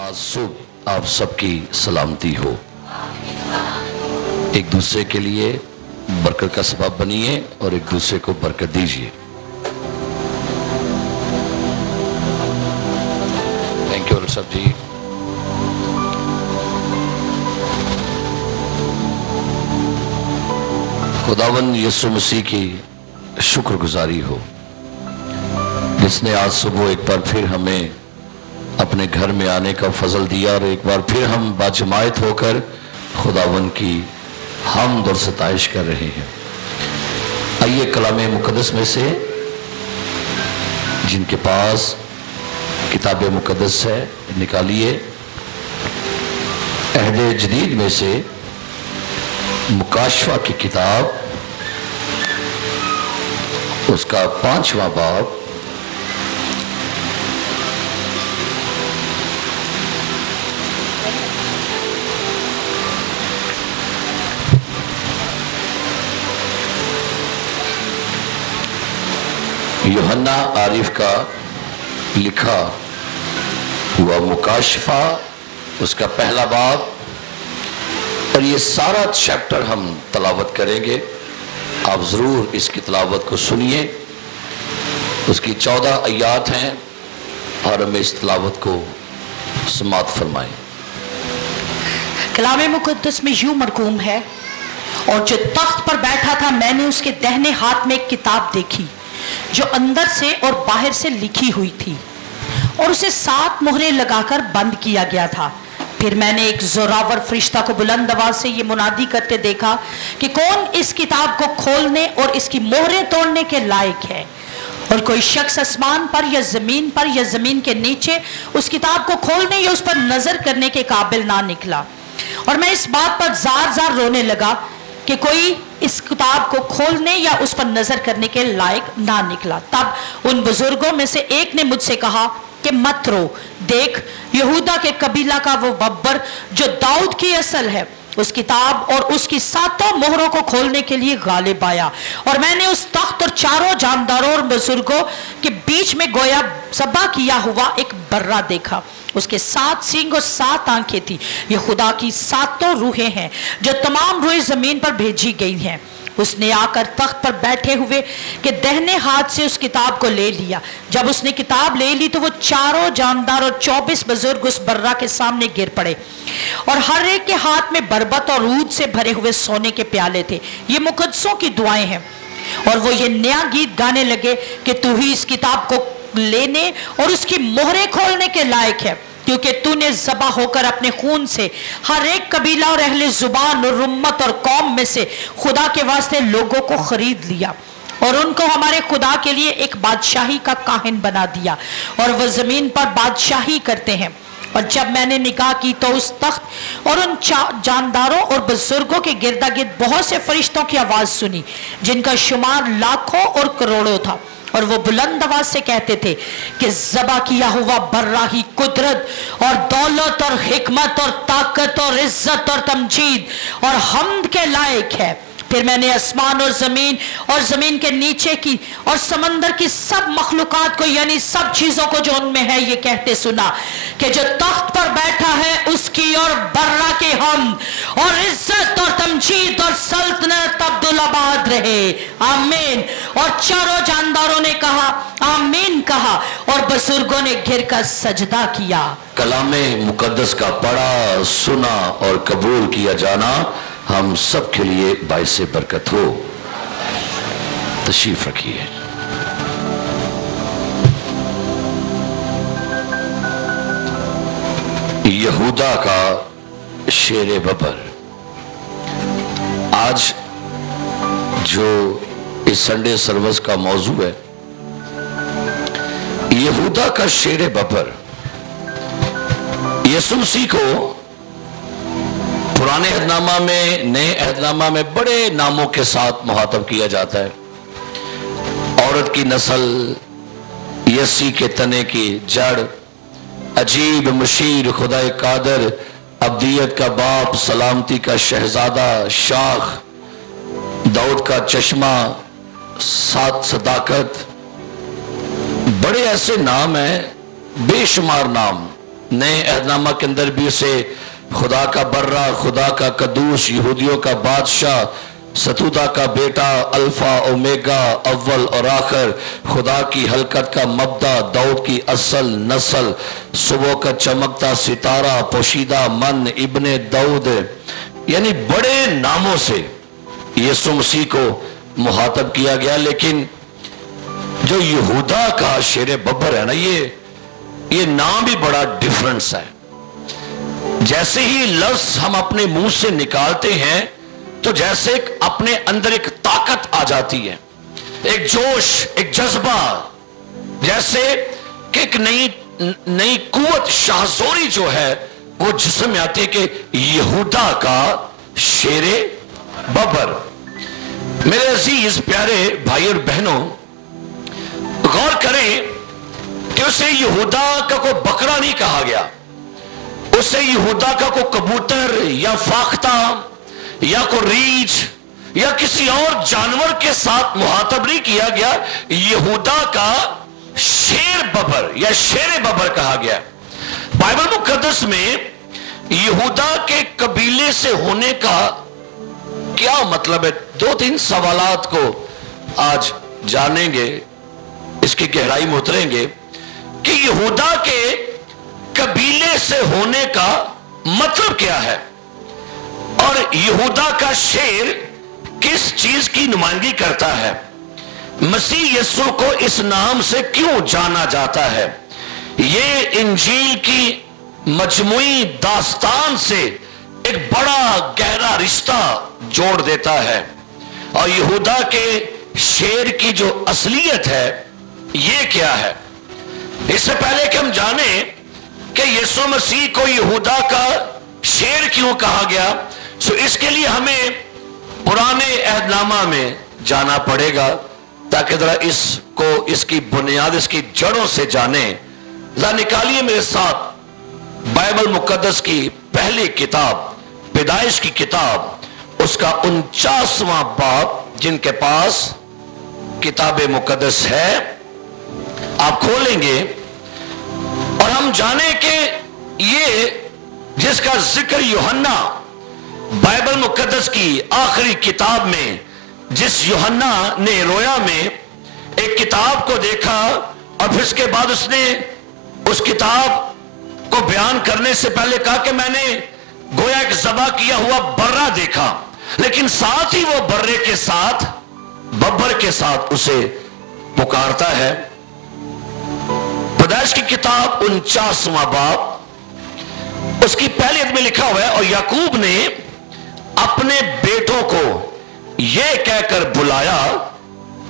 आज सुबह आप सबकी सलामती हो। एक दूसरे के लिए बरकत का सबब बनिए और एक दूसरे को बरकत दीजिए। थैंक यू सब जी। खुदावन यीशु मसीह की शुक्रगुजारी हो जिसने आज सुबह एक बार फिर हमें अपने घर में आने का फजल दिया और एक बार फिर हम बाजमायत होकर खुदावन की हमद और सताइश कर रहे हैं। आइए कलाम मुकद्दस में से जिनके पास किताब मुकद्दस है निकालिए। अहद जदीद में से मुकाशफा की किताब उसका 5वां बाब यूहन्ना आरिफ का लिखा हुआ मुकाशफा उसका पहला बाब और ये सारा चैप्टर हम तलावत करेंगे। आप जरूर इसकी तलावत को सुनिए। उसकी 14 आयात हैं और हमें इस तलावत को समाअत फरमाएं। कलाम मुकद्दस में यूं मरकूम है, और जो तख्त पर बैठा था मैंने उसके दाहिने हाथ में एक किताब देखी जो अंदर से और बाहर से लिखी हुई थी और उसे 7 मोहरें लगाकर बंद किया गया था। फिर मैंने एक जोरावर फरिश्ता को बुलंद आवाज से ये मुनादी करते देखा कि कौन इस किताब को खोलने और इसकी मोहरें तोड़ने के लायक है। और कोई शख्स आसमान पर या जमीन के नीचे उस किताब को खोलने या उस पर नजर करने के काबिल ना निकला। और मैं इस बात पर जार जार रोने लगा कि कोई इस किताब को खोलने या उस पर नजर करने के लायक ना निकला। तब उन बुजुर्गों में से एक ने मुझसे कहा कि मत रो, देख यहूदा के कबीला का वो बब्बर जो दाऊद की असल है उस किताब और उसकी 7 मोहरों को खोलने के लिए गालिब आया। और मैंने उस तख्त और चारों जानदारों और बुजुर्गों के बीच में गोया ज़बा किया हुआ एक बर्रा देखा। उसके 7 सींग और 7 आंखें थी। ये खुदा की 7 रूहें हैं जो तमाम रूहें जमीन पर भेजी गई हैं। उसने आकर तख्त पर बैठे हुए के दाहिने हाथ से उस किताब को ले लिया। जब उसने किताब ले ली तो वो चारों जानदार और 24 बुजुर्ग उस बर्रा के सामने गिर पड़े और हर एक के हाथ में बरबत और ऊद से भरे हुए सोने के प्याले थे। ये मुकद्दसों की दुआएं हैं। और वो ये नया गीत गाने लगे कि तू ही इस किताब को लेने और उसकी मोहरें खोलने के लायक है, क्योंकि तूने ज़बा होकर अपने खून से हर एक कबीला और अहले जुबान और उम्मत और कौम में से खुदा के वास्ते लोगों को खरीद लिया और उनको हमारे खुदा के लिए एक बादशाही का काहिन बना दिया और वह जमीन पर बादशाही करते हैं। और जब मैंने निगाह की तो उस तख्त और उन जानदारों और बुजुर्गों के गिरदा गिर्द बहुत से फरिश्तों की आवाज सुनी जिनका शुमार लाखों और करोड़ों था। और वो बुलंद आवाज से कहते थे कि ज़बा किया हुआ बर्रा ही कुदरत और दौलत और हिकमत और ताकत और इज्जत और तमजीद और हम्द के लायक है। फिर मैंने आसमान और ज़मीन के नीचे की और समंदर की सब मखलूकात को यानी सब चीज़ों को जो उनमें है ये कहते सुना कि जो तख्त पर बैठा है उसकी और बर्रा के हम और इज्जत और तमजीद और सल्तनत अब्दुल्लाबाद रहे, आमीन। और चारों जानदारों ने कहा आमीन कहा और बुजुर्गों ने घिर कर सजदा किया। कलामे मुकद्दस का पढ़ा, सुना और कबूल किया जाना हम सब के लिए बाइसे बरकत हो। तशरीफ रखिए। यहूदा का शेर बबर। आज जो इस संडे सर्विस का मौजू है यहूदा का शेर बबर। यीशु मसीह को पुराने अहदनामा में, नए अहदनामा में बड़े नामों के साथ मुहातब किया जाता है। औरत की नस्ल, यसी के तने की जड़, अजीब मुशीर, खुदा कादर, अब्दियत का बाप, सलामती का शहजादा, शाख, दाऊद का चश्मा, सात सदाकत, बड़े ऐसे नाम हैं, बेशुमार नाम नए अहदनामा के अंदर भी उसे खुदा का बर्रा, खुदा का कदूस, यहूदियों का बादशाह, सतूदा का बेटा, अल्फा ओमेगा, अव्वल और आखिर, खुदा की हलकत का मब्दा, दाऊद की असल नस्ल, सुबह का चमकता सितारा, पोशीदा मन, इब्ने दाऊद, यानी बड़े नामों से यीशु मसीह को मुहातब किया गया। लेकिन जो यहूदा का शेर बब्बर है ना, ये नाम भी बड़ा डिफरेंस है। जैसे ही लफ्ज हम अपने मुंह से निकालते हैं तो जैसे अपने अंदर एक ताकत आ जाती है, एक जोश, एक जज्बा, जैसे कि एक नई कुव्वत, शाहजोरी जो है वो जिस्म में आती है कि यहूदा का शेरे बब्बर। मेरे अजीज प्यारे भाई और बहनों, गौर करें कि उसे यहूदा का कोई बकरा नहीं कहा गया, उसे यहूदा का कोई कबूतर या फाख्ता या कोई रीछ या किसी और जानवर के साथ मुहातब नहीं किया गया, यहूदा का शेर बब्बर या शेर बब्बर कहा गया। बाइबल मुकद्दस में यहूदा के कबीले से होने का क्या मतलब है? 2-3 सवालात को आज जानेंगे, इसकी गहराई में उतरेंगे कि यहूदा के कबीले से होने का मतलब क्या है और यहूदा का शेर किस चीज की नुमाइंदगी करता है, मसीह यीशु को इस नाम से क्यों जाना जाता है। ये इंजील की मजमुई दास्तान से एक बड़ा गहरा रिश्ता जोड़ देता है और यहूदा के शेर की जो असलियत है ये क्या है। इससे पहले कि हम जाने कि यीशु मसीह को यहूदा का शेर क्यों कहा गया, सो इसके लिए हमें पुराने अहदनामा में जाना पड़ेगा ताकि जरा इसको, इसकी बुनियाद, इसकी जड़ों से जाने। जरा निकालिए मेरे साथ बाइबल मुकद्दस की पहली किताब, पैदाइश की किताब, उसका 49वां बाब। जिनके पास किताब मुकद्दस है आप खोलेंगे और हम जाने कि ये जिसका जिक्र यूहन्ना बाइबल मुकद्दस की आखिरी किताब में, जिस यूहन्ना ने रोया में एक किताब को देखा और फिर उसके बाद उसने उस किताब को बयान करने से पहले कहा कि मैंने गोया एक ज़बा किया हुआ बर्रा देखा, लेकिन साथ ही वो बर्रे के साथ, बब्बर के साथ उसे पुकारता है। पैदाइश की किताब 49वां बाब, उसकी पहली आयत में लिखा हुआ है, और याकूब ने अपने बेटों को यह कहकर बुलाया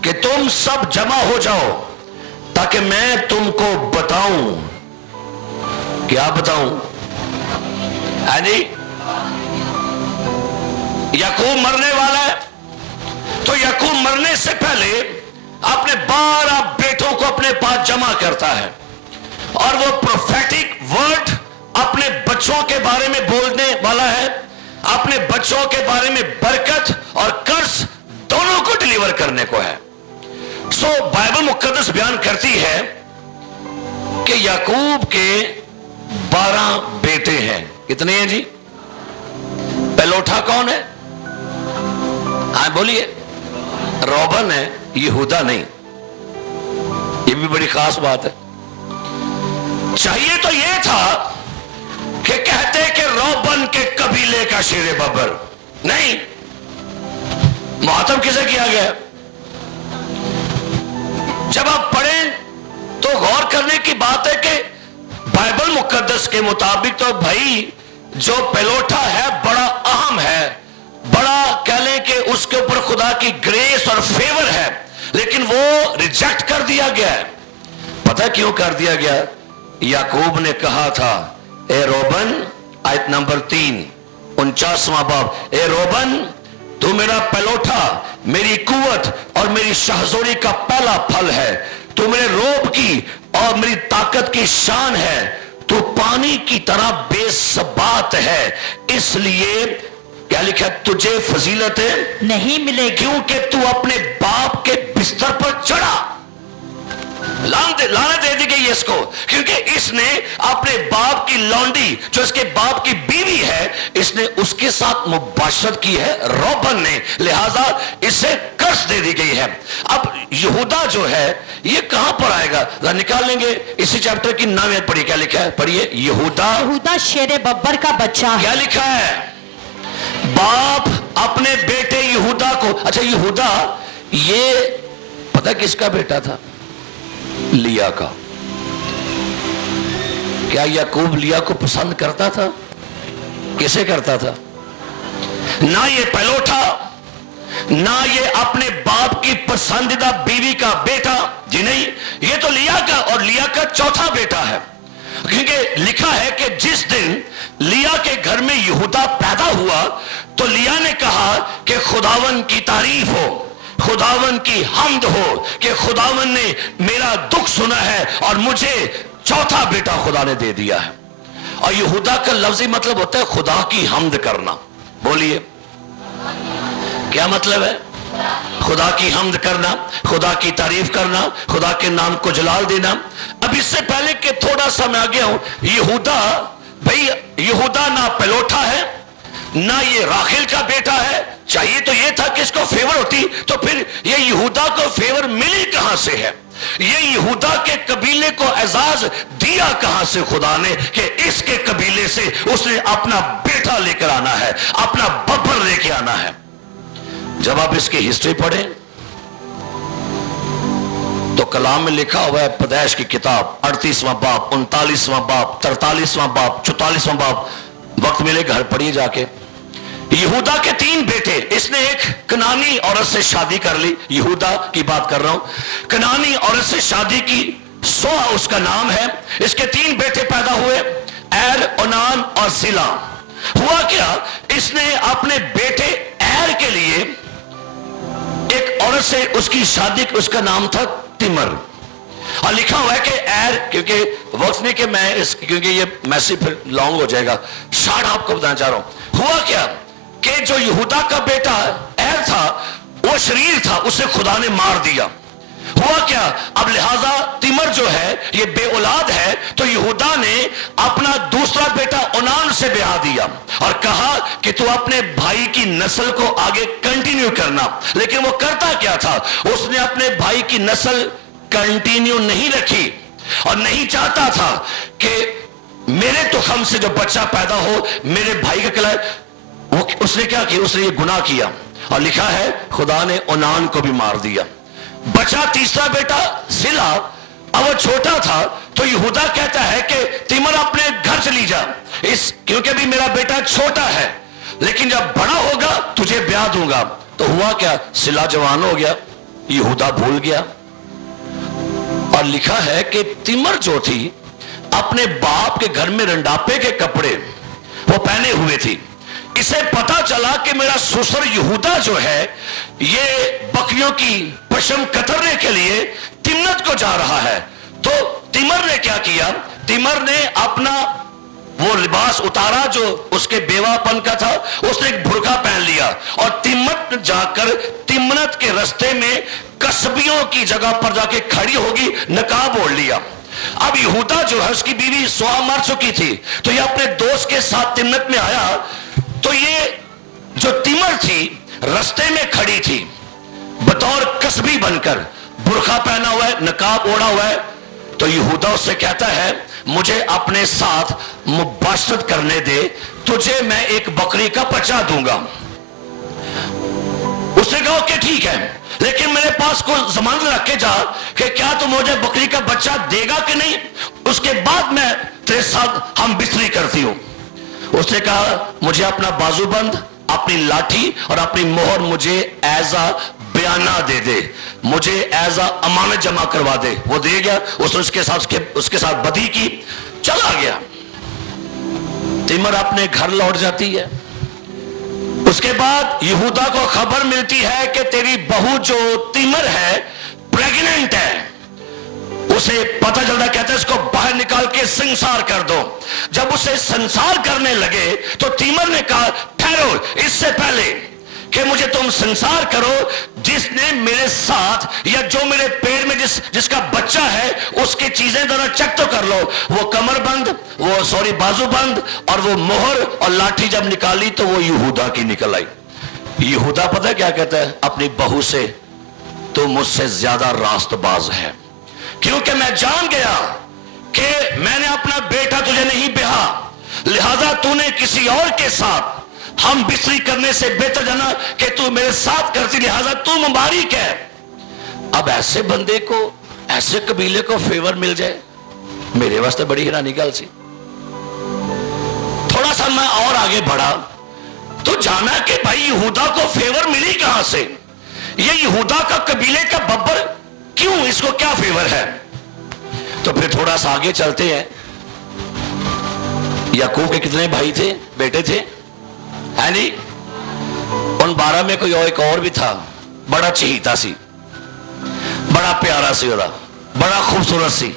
कि तुम सब जमा हो जाओ ताकि मैं तुमको बताऊं। क्या बताऊं? जी, याकूब मरने वाला है, तो याकूब मरने से पहले अपने 12 बेटों को अपने पास जमा करता है और वो प्रोफेटिक वर्ड अपने बच्चों के बारे में बोलने वाला है, अपने बच्चों के बारे में बरकत और कर्ज दोनों को डिलीवर करने को है। सो बाइबल मुकद्दस बयान करती है कि याकूब के 12 बेटे हैं। कितने हैं जी? पहलोठा कौन है? हाँ बोलिए। रोबन है, यहूदा नहीं। ये भी बड़ी खास बात है। चाहिए तो ये था कि कहते कि रोबन के कबीले का शेर बब्बर, नहीं, मुहातब किसे किया गया? जब आप पढ़ें तो गौर करने की बात है कि बाइबल मुकद्दस के मुताबिक तो भाई जो पहलोठा है बड़ा अहम है, बड़ा कह लें कि उसके ऊपर खुदा की ग्रेस और फेवर है, लेकिन वो रिजेक्ट कर दिया गया है। पता क्यों कर दिया गया? याकूब ने कहा था, ए रोबन, आयत नंबर 3 49वां बाब, ए रोबन तू मेरा पहलोठा, मेरी कुवत और मेरी शाहजोरी का पहला फल है, तू मेरे रोब की और मेरी ताकत की शान है, तू पानी की तरह बेसबात है, इसलिए क्या लिखा, तुझे फजीलत नहीं मिलेगी क्योंकि तू अपने बाप के बिस्तर पर चढ़ा। लानत दे दी गई है इसको, क्योंकि इसने अपने बाप की लौंडी जो इसके बाप की बीवी है, इसने उसके साथ मुबाशरत की है रोबन ने, लिहाजा इसे कर्ज दे दी गई है। अब यहूदा जो है ये कहां पर आएगा, जरा निकाल लेंगे इसी चैप्टर की 9वीं आयत पढ़िए, क्या लिखा है, पढ़िए। यहूदा शेरे बब्बर का बच्चा है। क्या लिखा है, बाप अपने बेटे यहूदा को, अच्छा यहूदा ये पता किसका बेटा था, लिया का। क्या याकूब लिया को पसंद करता था, किसे करता था, ना ये पहलोठा, ना ये अपने बाप की पसंदीदा बीवी का बेटा, जी नहीं, ये तो लिया का, और लिया का चौथा बेटा है, क्योंकि लिखा है कि जिस दिन लिया के घर में यहूदा पैदा हुआ तो लिया ने कहा कि खुदावन की तारीफ हो, खुदावन की हम्द हो कि खुदावन ने मेरा दुख सुना है और मुझे चौथा बेटा खुदा ने दे दिया है। और यहूदा का लफ्जी मतलब होता है खुदा की हम्द करना। बोलिए क्या मतलब है, खुदा की हम्द करना, खुदा की तारीफ करना, खुदा के नाम को जलाल देना। अब इससे पहले कि थोड़ा सा मैं आ गया हूं, यहूदा, भाई यहूदा ना पलोठा है, ना ये राखेल का बेटा है, चाहिए तो ये था कि इसको फेवर होती, तो फिर ये यहूदा को फेवर मिली कहां से है, ये यहूदा के कबीले को एजाज दिया कहां से खुदा ने कि इसके कबीले से उसने अपना बेटा लेकर आना है, अपना बब्बर लेकर आना है। जब आप इसकी हिस्ट्री पढ़ें तो कलाम में लिखा हुआ है, पैदाइश की किताब 38वां बाब, 39वां बाब, 43वां बाब, 44वां बाब, वक्त मिले घर पढ़िए जाके। यहूदा के 3 बेटे, इसने एक कनानी औरत से शादी कर ली, यहूदा की बात कर रहा हूं, कनानी औरत से शादी की, सोआ उसका नाम है। इसके 3 बेटे पैदा हुए, एर, ओनान और सिला। हुआ क्या, इसने अपने बेटे एर के लिए एक औरत से उसकी शादी, उसका नाम था तिमर, और लिखा हुआ है कि एर, क्योंकि वक्त नहीं कि मैं इस, क्योंकि ये मैसेज फिर लॉन्ग हो जाएगा, शार्ट आपको बताना चाह रहा हूं। हुआ क्या कि जो यहूदा का बेटा एर था वो शरीर था, उसे खुदा ने मार दिया। हुआ क्या, अब लिहाजा तिमर जो है ये बे औलाद है, तो यहूदा ने अपना दूसरा बेटा ओनान से ब्याह दिया और कहा कि तू अपने भाई की नस्ल को आगे कंटिन्यू करना। लेकिन वो करता क्या था, उसने अपने भाई की नस्ल कंटिन्यू नहीं रखी और नहीं चाहता था कि मेरे तुखम से जो बच्चा पैदा हो मेरे भाई का कहलाए। वो उसने क्या किया, उसने ये गुनाह किया और लिखा है खुदा ने ओनान को भी मार दिया। बचा तीसरा बेटा सिला, अब वो छोटा था, तो यहूदा कहता है कि तिमर अपने घर चली जा, इस क्योंकि भी मेरा बेटा छोटा है, लेकिन जब बड़ा होगा तुझे ब्याह दूंगा। तो हुआ क्या, सिला जवान हो गया, यहूदा भूल गया, और लिखा है कि तिमर जो थी अपने बाप के घर में रंडापे के कपड़े वो पहने हुए थी। इसे पता चला कि मेरा ससुर यहूदा जो है ये बकरियों की पशम कतरने के लिए तिम्नत को जा रहा है। तो तिमर ने क्या किया, तिमर ने अपना वो लिबास उतारा जो उसके बेवापन का था, उसने एक बुर्का पहन लिया और तिम्मत जाकर तिम्मत के रास्ते में कसबियों की जगह पर जाके खड़ी होगी, नकाब ओढ़ लिया। अब यहूदा जो है उसकी बीवी सोआ मर चुकी थी, तो ये अपने दोस्त के साथ तिम्मत में आया, तो ये जो तिमर थी रास्ते में खड़ी थी बतौर कसबी बनकर, बुर्का पहना हुआ है, नकाब ओढ़ा हुआ है। तो यहूदा उससे कहता है मुझे अपने साथ मुबाशरत करने दे, तुझे मैं एक बकरी का बच्चा दूंगा। उसने कहा कि ठीक है, लेकिन मेरे पास कोई जमानत रख के जा कि क्या तू मुझे बकरी का बच्चा देगा कि नहीं, उसके बाद मैं तेरे साथ हम बिस्तरी करती हूं। उसने कहा मुझे अपना बाजूबंद, अपनी लाठी और अपनी मोहर मुझे एज अ बयाना दे दे, मुझे एज अ अमानत जमा करवा दे। वो दे गया, उसने उसके साथ बदी की, चला गया। तिमर अपने घर लौट जाती है। उसके बाद यहूदा को खबर मिलती है कि तेरी बहू जो तिमर है प्रेग्नेंट है। उसे पता चलता, कहते इसको बाहर निकाल के संसार कर दो। जब उसे संसार करने लगे तो तिमर ने कहा ठहरो, इससे पहले کہ مجھے تم سنسار کرو جس نے میرے ساتھ یا جو میرے پیٹ میں جس کا بچہ ہے اس کی چیزیں ذرا چیک تو کر لو. وہ کمر بند, بازو بند, اور وہ مہر اور لاٹھی جب نکالی تو وہ یہودا کی نکل آئی. یہودا پتہ ہے کیا کہتا ہے اپنی بہو سے؟ تو مجھ سے زیادہ راست باز ہے, کیونکہ میں جان گیا کہ میں نے اپنا بیٹا تجھے نہیں بیاہا, لہذا تو نے کسی اور کے ساتھ ہم بستری کرنے سے بہتر جانا کہ تو میرے ساتھ کرتی, لہذا تو مبارک ہے. اب ایسے بندے کو, ایسے قبیلے کو فیور مل جائے, میرے واسطے بڑی حیرانی گل سی. تھوڑا سا میں اور آگے بڑھا تو جانا کہ بھائی یہودا کو فیور ملی کہاں سے, یہ یہودا کا قبیلے کا ببر کیوں, اس کو کیا فیور ہے. تو پھر تھوڑا سا آگے چلتے ہیں. یعقوب کے کتنے بھائی تھے, بیٹے تھے, ہے نہیں؟ ان 12 میں کوئی ایک اور بھی تھا, بڑا چہیتا سی, بڑا پیارا سی, بڑا خوبصورت سی,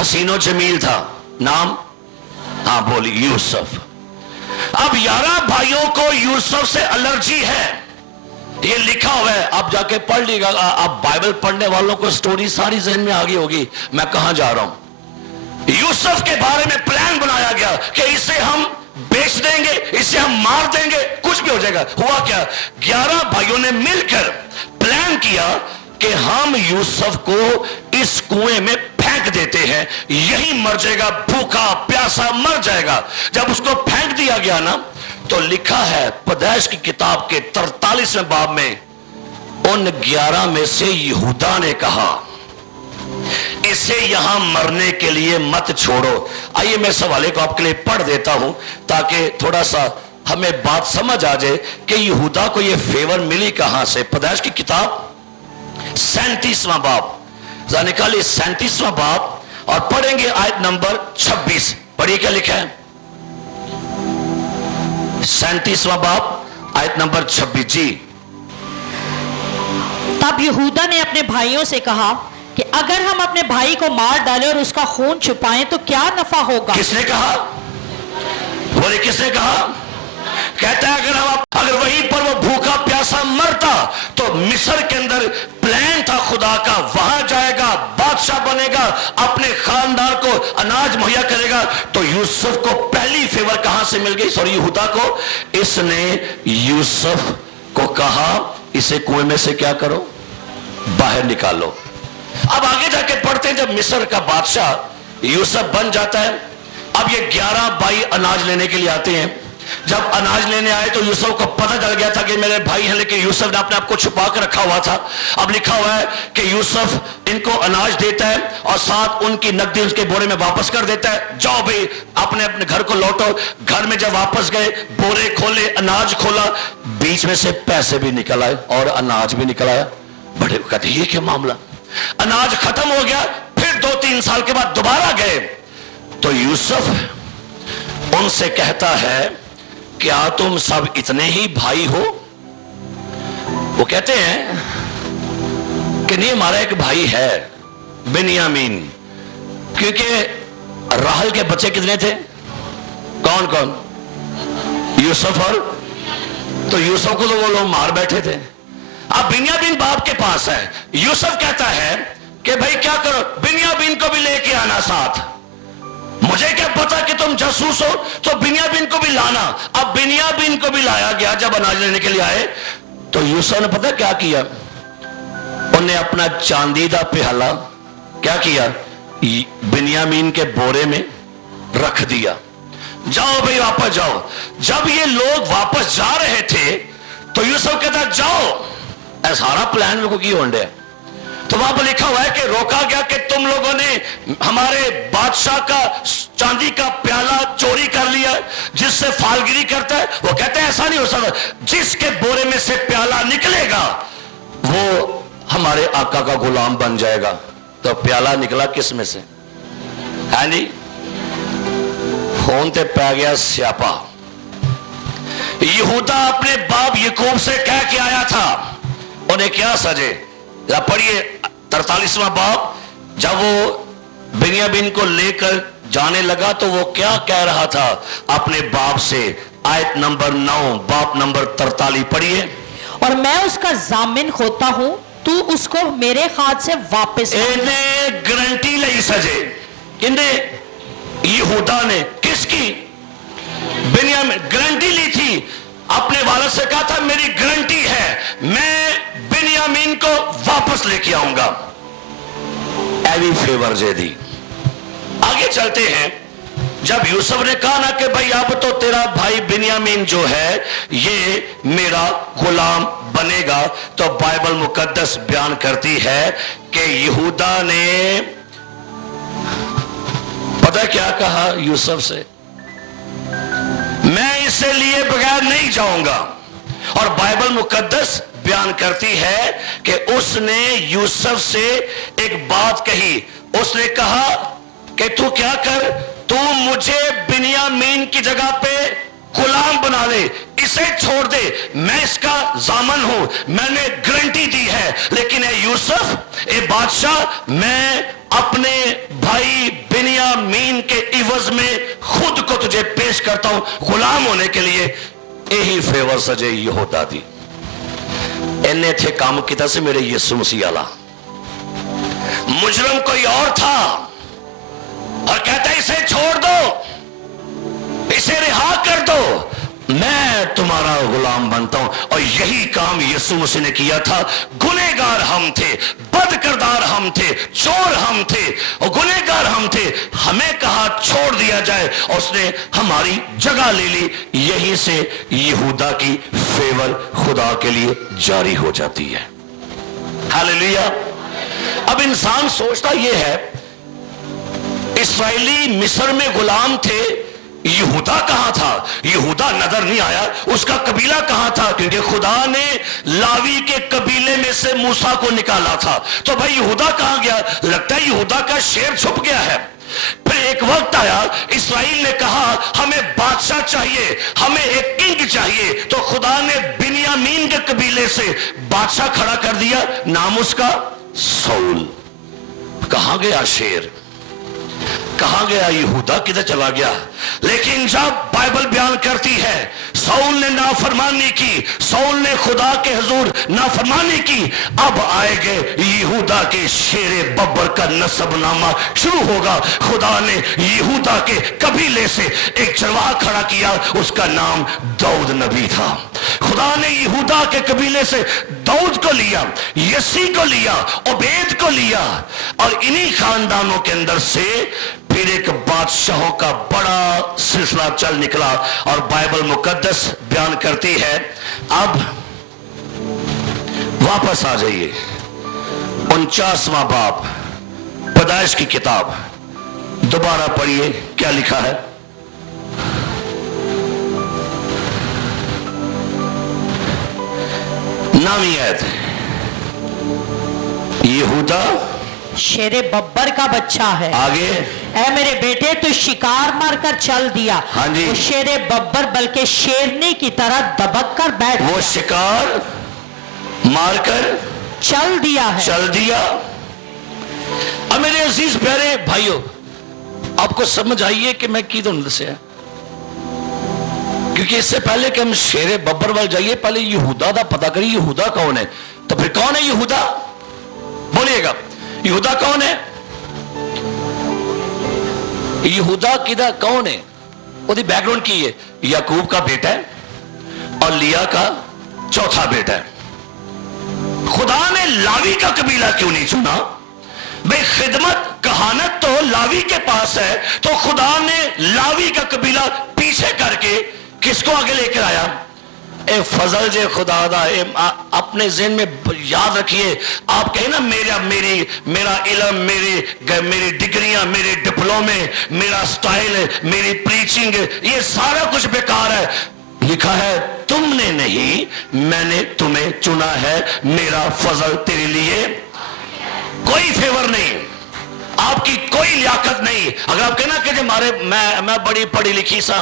حسین و جمیل تھا, نام ہاں بولی یوسف. اب 11 بھائیوں کو یوسف سے الرجی ہے, یہ لکھا ہوا ہے, آپ جا کے پڑھ لیے گا. اب بائبل پڑھنے والوں کو سٹوری ساری ذہن میں آگئی ہوگی میں کہاں جا رہا ہوں. یوسف کے بارے میں پلان بنایا گیا کہ اسے ہم بیچ دیں گے, اسے ہم مار دیں گے, کچھ بھی ہو جائے گا. ہوا کیا, 11 بھائیوں نے مل کر پلان کیا کہ ہم یوسف کو اس کنویں میں پھینک دیتے ہیں, یہی مر جائے گا, بھوکا پیاسا مر جائے گا. جب اس کو پھینک دیا گیا نا تو لکھا ہے پیدائش کی کتاب کے 43ویں باب میں, ان 11 میں سے یہودا نے کہا اسے یہاں مرنے کے لیے مت چھوڑو. آئیے میں اس حوالے کو آپ کے لیے پڑھ دیتا ہوں تاکہ تھوڑا سا ہمیں بات سمجھ آ جائے کہ یہودا کو یہ فیور ملی کہاں سے. پیدائش کی کتاب 37واں باب, ذرا نکالیے 37واں باب اور پڑھیں گے آیت نمبر 26. پڑھیے کیا لکھا ہے 37واں باب آیت نمبر 26. جی. تب یہودا نے اپنے بھائیوں سے کہا کہ اگر ہم اپنے بھائی کو مار ڈالیں اور اس کا خون چھپائیں تو کیا نفع ہوگا. کس نے کہا, بولے کس نے کہا؟ کہتا ہے اگر وہیں پر وہ بھوکا پیاسا مرتا تو مصر کے اندر پلان تھا خدا کا, وہاں جائے گا, بادشاہ بنے گا, اپنے خاندان کو اناج مہیا کرے گا. تو یوسف کو پہلی فیور کہاں سے مل گئی, سوری یہودا کو, اس نے یوسف کو کہا اسے کنویں میں سے کیا کرو, باہر نکالو. اب آگے جا کے پڑھتے ہیں, جب مصر کا بادشاہ یوسف بن جاتا ہے, اب یہ 11 بھائی اناج لینے کے لیے آتے ہیں. جب اناج لینے آئے تو یوسف کو پتہ چل گیا تھا کہ میرے بھائی ہیں, لیکن یوسف نے اپنے آپ کو چھپا کر رکھا ہوا تھا. اب لکھا ہوا ہے کہ یوسف ان کو اناج دیتا ہے اور ساتھ ان کی نقدی اس کے بورے میں واپس کر دیتا ہے. جاؤ بھائی اپنے اپنے گھر کو لوٹو. گھر میں جب واپس گئے, بورے کھولے, اناج کھولا, بیچ میں سے پیسے بھی نکل آئے اور اناج بھی نکل آیا. بڑے کہتے یہ کیا معاملہ, اناج ختم ہو گیا. پھر 2-3 سال کے بعد دوبارہ گئے تو یوسف ان سے کہتا ہے کیا تم سب اتنے ہی بھائی ہو؟ وہ کہتے ہیں کہ نہیں, ہمارا ایک بھائی ہے بنیامین. کیونکہ راحل کے بچے کتنے تھے, کون کون, یوسف اور, تو یوسف کو تو وہ لوگ مار بیٹھے تھے. اب بنیامین باپ کے پاس ہے. یوسف کہتا ہے کہ بھائی کیا کرو, بنیامین کو بھی لے کے آنا ساتھ, مجھے کیا پتا کہ تم جاسوس ہو, تو بنیامین کو بھی لانا. اب بنیامین کو بھی لایا گیا. جب اناج لینے کے لیے آئے تو یوسف نے پتا کیا کیا, انہیں اپنا چاندی کا پیالہ کیا کیا, بنیامین کے بورے میں رکھ دیا. جاؤ بھائی واپس جاؤ. جب یہ لوگ واپس جا رہے تھے تو یوسف کہتا جاؤ, سارا پلان لوگوں کی ہونڈے. تو وہاں پر لکھا ہوا ہے کہ روکا گیا کہ تم لوگوں نے ہمارے بادشاہ کا چاندی کا پیالہ چوری کر لیا جس سے فالگیری کرتا ہے. وہ کہتے ہیں ایسا نہیں ہو سکتا, جس کے بورے میں سے پیالہ نکلے گا وہ ہمارے آقا کا غلام بن جائے گا. تو پیالہ نکلا کس میں سے, ہے نہیں, خون تے پہ گیا سیاپا. یہودا اپنے باپ یعقوب سے کہہ کے آیا تھا, انہیں کیا سجے, پڑھیے 43واں باب. جب وہ بنیامین کو لے کر جانے لگا تو وہ کیا کہہ رہا تھا اپنے باپ سے, آیت نمبر 9 باپ نمبر 43 پڑھیے. और मैं उसका जामिन होता हूं, तू उसको मेरे हाथ से वापस ਇਹਨੇ ਗਰੰਟੀ ਲਈ ਸਜੇ, ਕਿੰਨੇ? यहूदा ने। किसकी? बिन्यामीन। गारंटी ली थी, अपने वालिद से कहा था मेरी गारंटी है मैं बिन्यामीन को वापस लेके आऊंगा। एवी फेवर जे दी। आगे चलते हैं, जब यूसुफ ने कहा ना कि भाई अब तो तेरा भाई बिन्यामीन जो है ये मेरा गुलाम बनेगा, तो बाइबल मुकद्दस बयान करती है कि यहूदा ने पता क्या कहा यूसुफ से? मैं इसे लिए बगैर नहीं जाऊंगा। और बाइबल मुकद्दस बयान करती है कि उसने यूसुफ से एक बात कही। उसने कहा कि तू क्या कर, तू मुझे बिन्यामीन की जगह पे गुलाम बना ले, इसे छोड़ दे, मैं इसका जामन हूं, मैंने गारंटी दी है। लेकिन ए यूसुफ, ए बादशाह, मैं अपने भाई बिन्यामीन के इवज में खुद को तुझे पेश करता हूं गुलाम होने के लिए। यही फेवर सजे यहूदा दी। इन्हें थे काम किया से मेरे यीशु मसीह वाला। मुजरम कोई और था और कहता है इसे छोड़ दो, इसे रिहा कर दो, मैं तुम्हारा गुलाम बनता हूं। और यही काम यीशु मसीह ने किया था। गुनहगार हम थे, बदकिरदार हम थे, चोर हम थे और गुनहगार हम थे, हमें कहा छोड़ दिया जाए और उसने हमारी जगह ले ली। यहीं से यहूदा की फेवर खुदा के लिए जारी हो जाती है। हालेलुया। अब इंसान सोचता यह है, इस्राएली मिस्र में गुलाम थे, यहूदा कहां था? यहूदा नजर नहीं आया। उसका कबीला कहां था? क्योंकि खुदा ने लावी के कबीले में से मूसा को निकाला था। तो भाई यहूदा कहां गया? लगता है यहूदा का शेर छुप गया है। फिर एक वक्त आया, इस्राएल ने कहा हमें बादशाह चाहिए, हमें एक किंग चाहिए। तो खुदा ने बिन्यामीन के कबीले से बादशाह खड़ा कर दिया, नाम उसका शाऊल। कहां गया शेर? कहां गया यहूदा? किधर चला गया? लेकिन जब बाइबल बयान करती है शाऊल ने नाफरमानी की, शाऊल ने खुदा के हुजूर नाफरमानी की, अब आएंगे यहूदा के शेरे बब्बर का नसबनामा शुरू होगा। खुदा ने यहूदा के कबीले से एक चरवाहा खड़ा किया, उसका नाम दाऊद नबी था। खुदा ने यहूदा के कबीले से दाऊद को लिया, यसी को लिया, उबैद को लिया और इन्हीं खानदानों के अंदर से फिर एक बादशाहों का बड़ा सिलसिला चल निकला। और बाइबल मुकद्दस बयान करती है, अब वापस आ जाइए 49वां बाब पैदाइश की किताब, दोबारा पढ़िए क्या लिखा है। नामियत यहूदा शेरे बब्बर का बच्चा है। आगे, ऐ मेरे बेटे तू शिकार मारकर चल दिया। हाँ जी। वो शेरे बब्बर बल्कि शेरनी की तरह दबक कर बैठ वो गया। शिकार मारकर चल दिया है। चल दिया। अब मेरे अजीज प्यारे भाइयों, आपको समझ आइए कि मैं की धुंध से है, क्योंकि इससे पहले कि हम शेरे बब्बर वाल जाइए, पहले यहूदा का पता करिए यहूदा कौन है। तो फिर कौन है यहूदा? बोलिएगा, यहूदा कौन है? यहूदा किदा कौन है? उसकी बैकग्राउंड की है, याकूब का बेटा है और लिया का चौथा बेटा है। खुदा ने लावी का कबीला क्यों नहीं चुना? भाई खिदमत कहानत तो लावी के पास है, तो खुदा ने लावी का कबीला पीछे करके किसको आगे लेकर आया? ए फजल जे खुदा दा। अपने ज़हन में याद रखिए, आप कहें ना मेरा इल्म, मेरी डिग्रियां, मेरे डिप्लोमे, मेरा स्टाइल, मेरी प्रीचिंग, ये सारा कुछ बेकार है। लिखा है तुमने नहीं, मैंने तुम्हें चुना है, मेरा फजल तेरे लिए कोई फेवर नहीं। आपकी कोई लियाकत नहीं। अगर आप कहना कि मारे मैं बड़ी पढ़ी लिखी सा,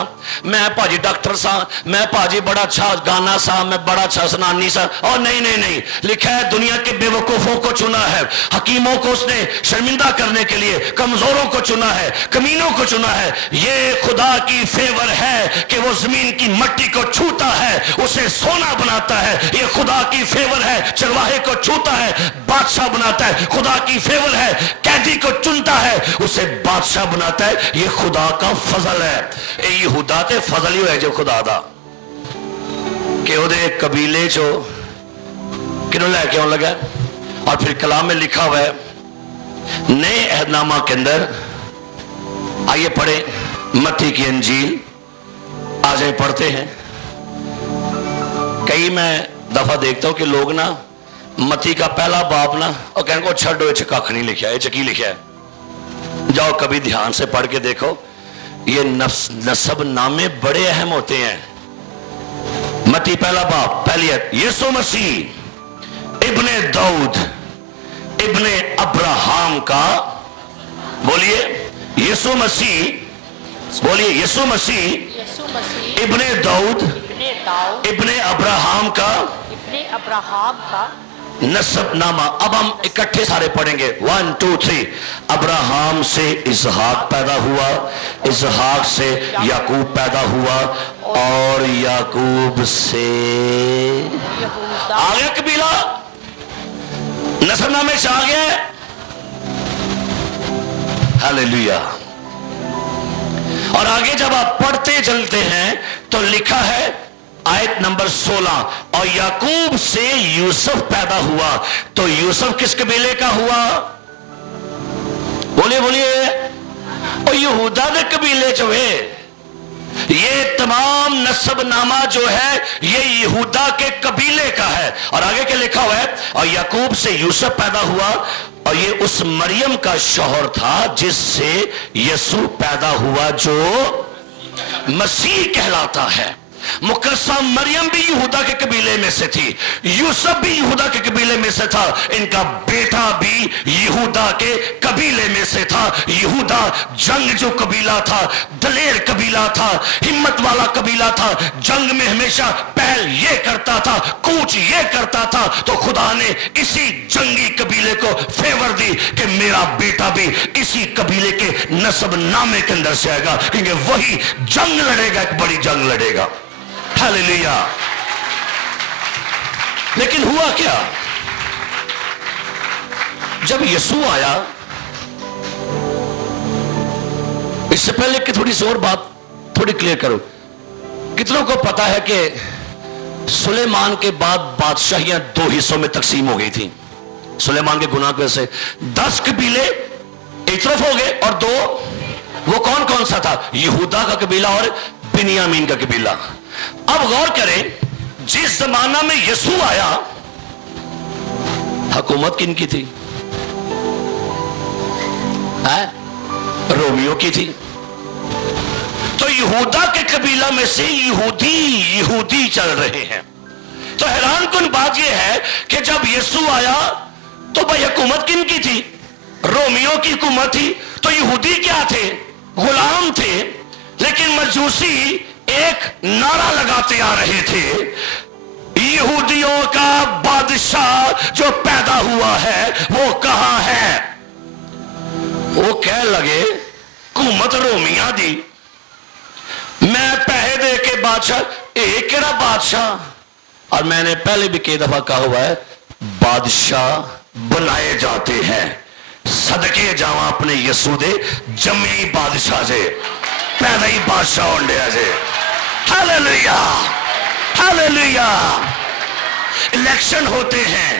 मैं भाजी डॉक्टर सा, मैं भाजी बड़ा अच्छा गाना सा, मैं बड़ा अच्छा सुनानी सा, और नहीं नहीं नहीं, लिखा है दुनिया के बेवकूफों को चुना है, हकीमों को उसने शर्मिंदा करने के लिए, कमजोरों को चुना है, कमीनों को चुना है। ये खुदा की फेवर है कि वो जमीन की मट्टी को छूता है, उसे सोना बनाता है। ये खुदा की फेवर है, चरवाहे को छूता है, बादशाह बनाता है। खुदा की फेवर है, कैदी को चुनता है, उसे बादशाह बनाता है। ये खुदा का फजल है। यहूदा ते फजल ही है जो खुदा दा कि उहदे कबीले चो किन्हों लैके आउण लगा। और फिर कलाम में लिखा हुआ है नए अहदनामा के अंदर, आइए पढ़े मत्ती की अंजील, आ जाए पढ़ते हैं। कई मैं दफा देखता हूं कि लोग ना मत्ती का पहला बाप ना और कहने को छड्डो इच कख नहीं लिखा है, की लिखा है। जाओ कभी ध्यान से पढ़ के देखो, ये नसब नामे बड़े अहम होते हैं। मत्ती पहला बाप पहली यीशु मसीह इब्ने दाऊद इब्ने अब्राहम का, बोलिए यीशु मसीह, बोलिए यीशु मसीह इब्ने दाऊद इब्ने अब्राहम का नसब नामा। अब हम इकट्ठे सारे पढ़ेंगे, 1 2 3। अब्राहम से इसहाक पैदा हुआ, इसहाक से याकूब पैदा हुआ, और याकूब से आ गया कबीला, नसब नामे से आ गया। हालेलुया। और आगे जब आप पढ़ते चलते हैं तो लिखा है आयत नंबर 16, और याकूब से यूसुफ पैदा हुआ। तो यूसुफ किस कबीले का हुआ? बोलिए बोलिए, और यहूदा के कबीले जो है। ये तमाम नसबनामा जो है ये यहूदा के कबीले का है। और आगे क्या लिखा हुआ है, और याकूब से यूसुफ पैदा हुआ, और ये उस मरियम का शौहर था जिससे यीशु पैदा हुआ जो मसीह कहलाता है। मुकद्दसा मरियम भी यहूदा के कबीले में से थी, यूसुफ भी यहूदा के कबीले में से था, इनका बेटा भी यहूदा के कबीले में से था। यहूदा जंग जो कबीला था, दलेर कबीला था, हिम्मत वाला कबीला था, जंग में हमेशा पहल ये करता था, कूच ये करता था। तो खुदा ने इसी जंगी कबीले को फेवर दी कि मेरा बेटा भी इसी कबीले के नस्ब नामे के अंदर से आएगा, क्योंकि वही जंग लड़ेगा, एक बड़ी जंग लड़ेगा। हालेलुया। लेकिन हुआ क्या, जब यीशु आया, इससे पहले कि थोड़ी सी और बात थोड़ी क्लियर करो। कितनों को पता है कि सुलेमान के बाद बादशाहियां 2 हिस्सों में तकसीम हो गई थी? सुलेमान के गुनाह की वजह से 10 कबीले एक तरफ हो गए, और 2 वो कौन कौन सा था? यहूदा का कबीला और बिन्यामीन का कबीला। अब गौर करें, जिस जमाना में यीशु आया, हुकूमत किनकी थी? रोमियो की थी। तो यहूदा के कबीला में से यहूदी चल रहे हैं। तो हैरान कुन बात यह है कि जब यीशु आया तो भाई हुकूमत किनकी थी? रोमियो की हुकूमत थी। तो यहूदी क्या थे? गुलाम थे। लेकिन मजूसी एक नारा लगाते आ रहे थे, यहूदियों का बादशाह जो पैदा हुआ है वो कहां है? वो कह लगे हुकूमत रोमिया दी, मैं पैसे दे के बादशाह, एक केड़ा बादशाह। और मैंने पहले भी कई दफा कहा हुआ है, बादशाह बनाए जाते हैं। सदके जावा अपने यीशु दे, जमे ही बादशाह जे, पैदा ही बादशाह होंडे जे। Hallelujah, hallelujah. इलेक्शन होते हैं,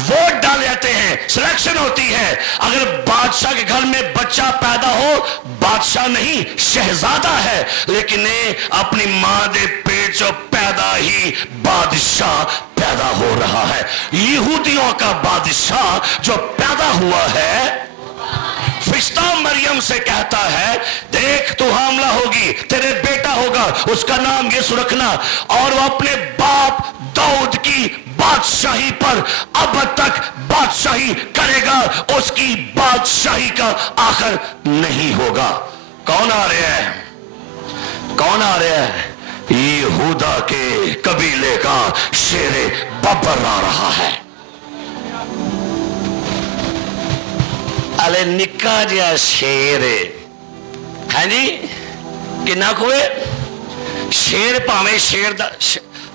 वोट डाले जाते हैं, सिलेक्शन होती है। अगर बादशाह के घर में बच्चा पैदा हो, बादशाह नहीं शहजादा है, लेकिन अपनी मां दे पेट से पैदा ही बादशाह पैदा हो रहा है। यहूदियों का बादशाह जो पैदा हुआ है, فرشتہ مریم سے کہتا ہے دیکھ تو حاملہ ہوگی, تیرے بیٹا ہوگا, اس کا نام یسوع رکھنا, اور وہ اپنے باپ داؤد کی بادشاہی پر اب تک بادشاہی کرے گا, اس کی بادشاہی کا آخر نہیں ہوگا. کون آ رہا ہے؟ کون آ رہا ہے؟ یہودا کے قبیلے کا شیر ببر آ رہا ہے. الے نکا جہا شیر ہے جی, کنا کوئے شیر, پاویں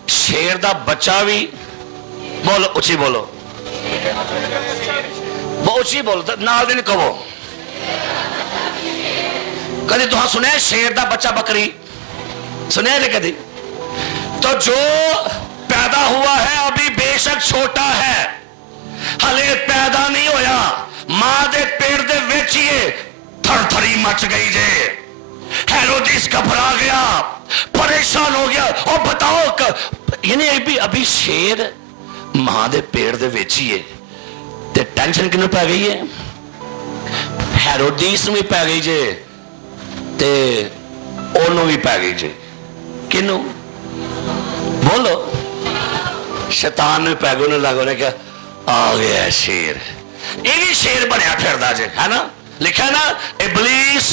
شیر دا بچہ بھی, بولو اچھی بولو, بہت اچھی بولو نال دن کہو. کدی تو سنے شیر دا بچہ بکری سنے لے کدی؟ تو جو پیدا ہوا ہے ابھی بے شک چھوٹا ہے, ہلے پیدا نہیں ہویا, ماں دے پیڑ دے ویچیے تھر تھری مچ گئی جے. ہیرودیس گھبرا گیا, پریشان ہو گیا, اور بتاؤ یعنی ابھی شیر ماں دے پیڑ دے ویچیے تے ٹینشن کنوں پہ گئی ہے؟ ہیرودیس بھی پہ گئی جے تے انہوں بھی پہ گئی جے. کنوں بولو؟ شیطان میں پہ گئے, انہوں لگو نے کیا آ گیا شیر, یہ شیر بنیا پھردا جے, ہے نا, لکھا ہے نا ابلیس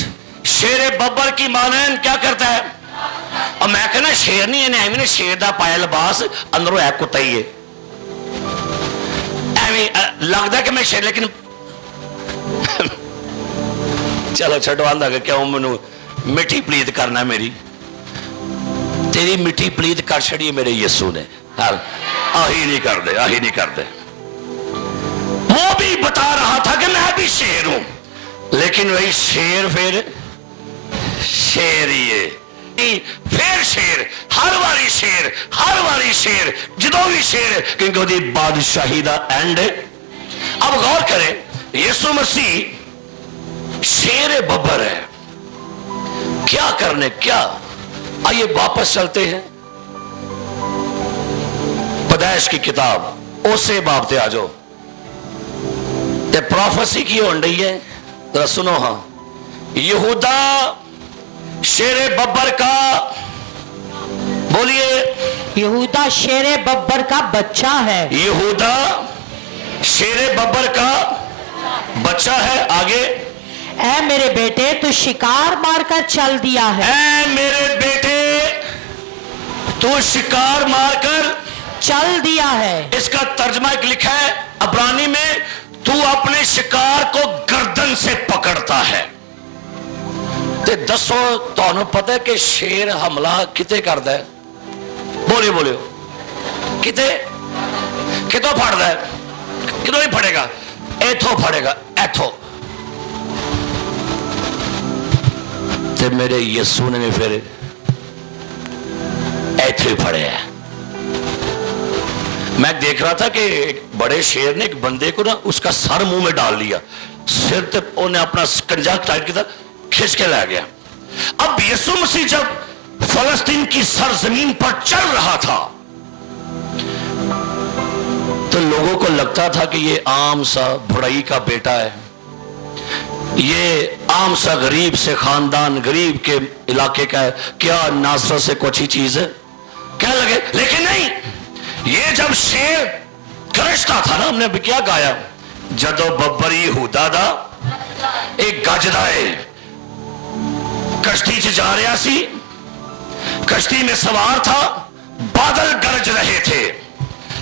شیر ببر کی مانند کیا کرتا ہے. اور میں کہنا شیر نہیں ہے, ایویں شیر دا پایا لباس اندروں ہے کتا ہی ہے, ایویں لگتا ہے کہ میں شیر, لیکن چلو چھڈو آندا کہ کیوں مینوں مٹھی پلیت کرنا, میری تیری مٹھی پلیت کر چھڑی میرے یسوع نے. آہی نہیں کر دے, آہی نہیں کر دے. وہ بھی بتا رہا تھا کہ میں بھی شیر ہوں, لیکن وہی شیر پھر شیر ہی ہے, پھر شیر, ہر واری شیر, ہر واری شیر, جدوں بھی شیر, کیونکہ وہ دی بادشاہی دا اینڈ ہے. اب غور کریں, یسوع مسیح شیر ببر ہے, کیا کرنے کیا. آئیے واپس چلتے ہیں پیدائش کی کتاب اسے باب تے آ جاؤ, تے پروفیسی کی ہون رہی ہے, ذرا سنو. ہاں, یہودا شیر ببر کا, بولیے, یہودا شیر ببر کا بچہ ہے. یہودا شیر ببر کا بچہ ہے. آگے, اے میرے بیٹے تو شکار مار کر چل دیا ہے. اے میرے بیٹے تو شکار مار کر چل دیا ہے. اس کا ترجمہ ایک لکھا ہے عبرانی میں, تو اپنے شکار کو گردن سے پکڑتا ہے. تے دسو تانوں پتہ ہے کہ شیر حملہ کتے کردا ہے؟ بولیو بولیو, کتے کتوں پھڑدا ہے؟ کتوں ہی پھڑے گا, ایتھوں پھڑے گا, ایتھوں. تے میرے یسوع نے بھی پھر ایتھوں ہی پھڑے ہیں. میں دیکھ رہا تھا کہ ایک بڑے شیر نے ایک بندے کو نا اس کا سر منہ میں ڈال لیا, سر تے انہیں اپنا کنجا ٹائٹ کیا, کھینچ کے لے گیا. اب یسوع مسیح جب فلسطین کی سرزمین پر چل رہا تھا تو لوگوں کو لگتا تھا کہ یہ عام سا بھڑائی کا بیٹا ہے, یہ عام سا غریب سے خاندان, غریب کے علاقے کا ہے, کیا ناصرت سے کوئی چیز ہے کیا لگے. لیکن نہیں, یہ جب شیر گرجتا تھا نا, ہم نے ابھی کیا گایا, جدو ببر یہودا دا ایک گجدا ہے, کشتی سے جا رہا سی, کشتی میں سوار تھا, بادل گرج رہے تھے,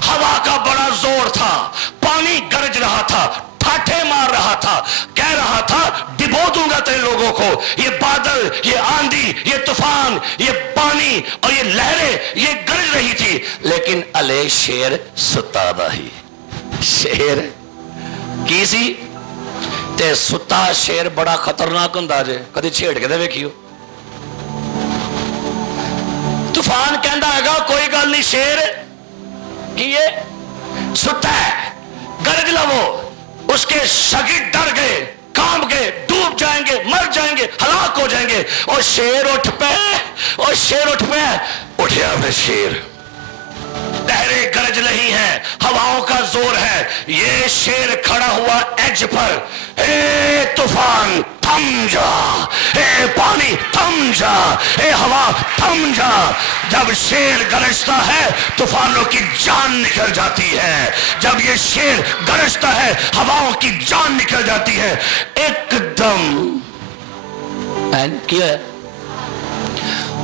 ہوا کا بڑا زور تھا, پانی گرج رہا تھا, ٹھاٹھے مار رہا تھا, کہہ رہا تھا ڈبو دوں گا تیرے لوگوں کو. یہ بادل, یہ آندھی, یہ طوفان, یہ پانی اور یہ لہریں یہ گرج رہی تھی, لیکن الے شیر ستا دا ہی. شیر کی سی تے ستا شیر بڑا خطرناک ہوندا جے, کدی چھیڑ کے تے ویکھیو. طوفان کہندا ہے گا کوئی گل نہیں, شیر کی یہ ستا ہے, گرج لو. اس کے شاگرد ڈر گئے, کانپ گئے, ڈوب جائیں گے, مر جائیں گے, ہلاک ہو جائیں گے. اور شیر اٹھ پہ, اور شیر اٹھ پہ, اٹھیا پہ شیر, लहरें गरज रही हैं, हवाओं का जोर है। ये शेर खड़ा हुआ एज पर, ए तूफान थम जा, ए पानी थम जा, ए हवा थम जा। जब शेर गरजता है तूफानों की जान निकल जाती है, जब ये शेर गरजता है हवाओं की जान निकल जाती है एकदम। क्या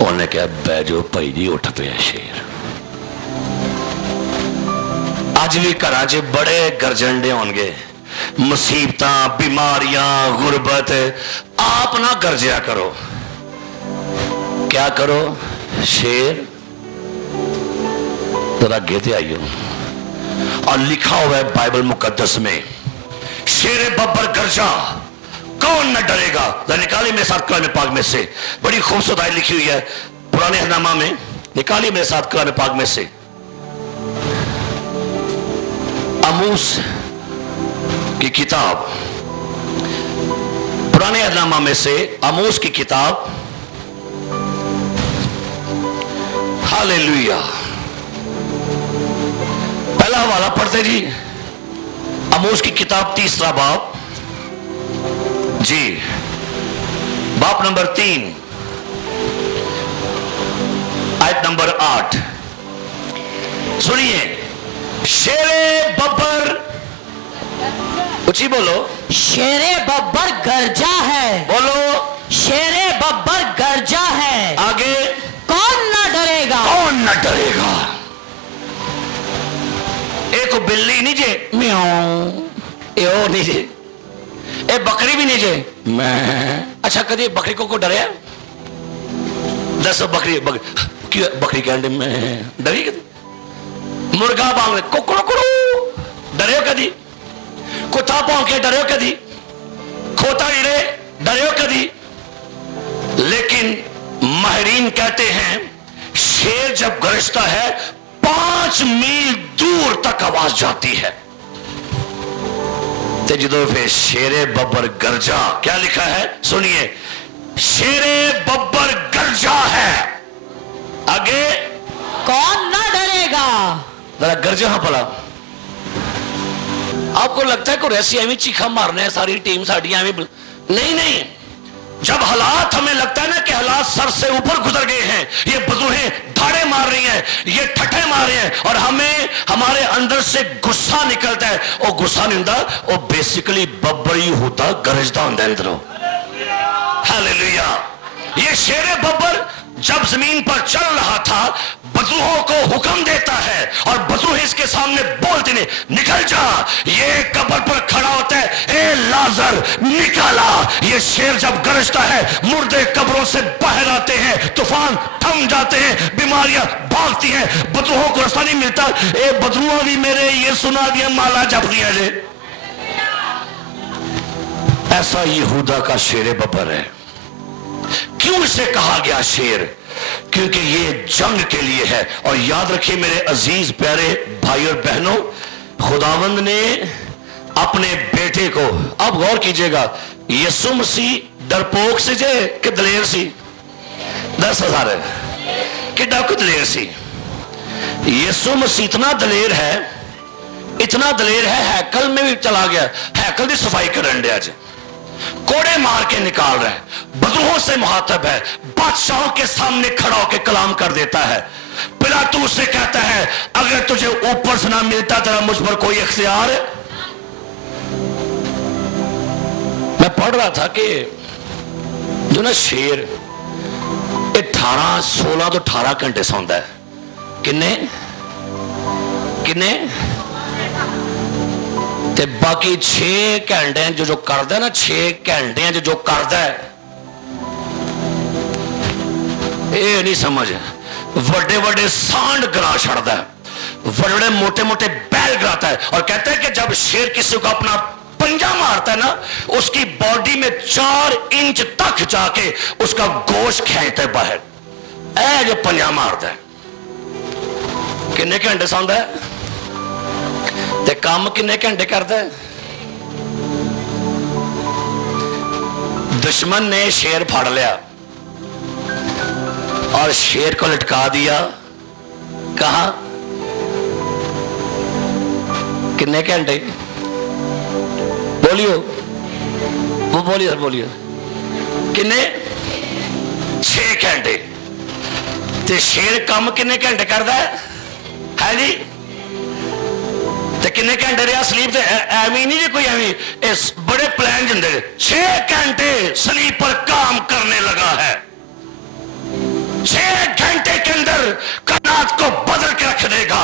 उन्हें क्या बैजो भाई जी उठ पे शेर। अज भी घर च बड़े गरजंडे होंगे, मुसीबतां बीमारियां गुरबत, आप ना गरजिया करो। क्या करो? शेर जरा गेते आइयो, और लिखा हुआ है बाइबल मुकद्दस में, शेर बब्बर गरजा कौन न डरेगा। निकाली मेरे साथ कलाम पाक में से, बड़ी खूबसूरत आयत लिखी हुई है पुराने अहदनामा में, निकाली मेरे साथ कलाम पाक में से, आमोस की किताब, पुराने अहदनामा में से आमोस की किताब। हालेलुया। पहला हवाला पढ़ते जी, आमोस की किताब 3 बाब जी, बाप नंबर 3 आयत नंबर 8। सुनिए, शेरे बब्बर, ऊंची बोलो, शेरे बब्बर गरजा है। बोलो, शेरे बब्बर गरजा है, आगे, कौन ना डरेगा। कौन न डरेगा। एक बिल्ली नहीं जे म्याऊं, ए नहीं जे, ए बकरी भी नहीं जे मैं। अच्छा कभी बकरी को डरे? दसो बकरी क्यों बकरी कहते मैं डरी कदी? मुर्गा बांग कुकड़ो कुड़ू डरे कदी? कुत्ता भौंक के डरे कदी? खोता हीरे डरे कदी? लेकिन माहिरीन कहते हैं शेर जब गरजता है 5 मील दूर तक आवाज जाती है। ते जो फिर शेरे बब्बर गरजा, क्या लिखा है सुनिए, शेरे बब्बर गरजा है, आगे, कौन ना डरेगा। जरा गरजा हाँ पला। आपको लगता है कोई ऐसी एवं चीखा मारने है सारी टीम साड़ी एवं? नहीं नहीं, जब हालात हमें लगता है ना कि हालात सर से ऊपर गुजर गए हैं, ये बंदूकें धाड़े मार रही हैं, ये ठट्ठे मार रहे हैं, और हमें हमारे अंदर से गुस्सा निकलता है, और गुस्सा नहीं होता, वो बेसिकली बब्बर ही होता, गरजदा होता अंदरों। हालेलुया। ये शेरे बब्बर जब जमीन पर चल रहा था बदरूहों को हुक्म देता है, और बदरूह इसके सामने बोलते ने निकल जा। ये कब्र पर खड़ा होता है, ए लाजर निकाला। ये शेर जब गरजता है मुर्दे कब्रों से बाहर आते हैं, तूफान थम जाते हैं, बीमारियां भागती हैं, बदरूहों को रास्ता नहीं मिलता। ए बदरूह भी मेरे ये सुना दिया माला जप दिया जे। ऐसा यहूदा का शेर बब्बर है। क्यों इसे कहा गया शेर? क्योंकि ये जंग के लिए है। और याद रखिए मेरे अजीज प्यारे भाई और बहनों, खुदावंद ने अपने बेटे को, अब गौर कीजिएगा, यीशु मसीह डरपोक से जे कि दलेर सी? 10,000 कि डाकू दलेर सी? यीशु मसीह इतना दलेर है, इतना दलेर है, हैकल में भी चला गया, हैकल की सफाई करन दे, आज कोड़े मार के निकाल रहा है, बदरूहों से मुहातब है, बादशाहों के सामने खड़ा होकर कलाम कर देता है। पिलातुस से कहता है अगर तुझे ऊपर से ना मिलता तेरा मुझ पर कोई इख्तियार है। मैं पढ़ रहा था कि जो ना शेर 16 तो 18 घंटे सौंदा है। किन्ने किन्ने ते बाकी 6 घंटे जो करता है ना, 6 घंटे जो करता है, ये नहीं समझ। बड़े बड़े सांड गिरा छड़ता है, बड़े बड़े मोटे मोटे बैल गिराता है, और कहता है कि जब शेर किसी को अपना पंजा मारता है ना, उसकी बॉडी में 4 इंच तक जाके उसका गोश्त खींचता है बाहर। ऐ जो पंजा मारता है। किन्ने घंटे सौंदा है ते काम किन्ने घंटे करता है? दुश्मन ने शेर फाड़ लिया और शेर को लटका दिया। कहा? कितने घंटे बोलियो, वो बोलिए सर बोलिए, किन्ने 6 घंटे। ते शेर काम किन्ने घंटे करता है जी? ते किन्ने घंटे रहा स्लीप? ते एवं नहीं जी कोई एवं, इस बड़े प्लान जिंदे 6 घंटे स्लीप पर काम करने लगा है। 6 घंटे के अंदर कायनात को बदल के रख देगा,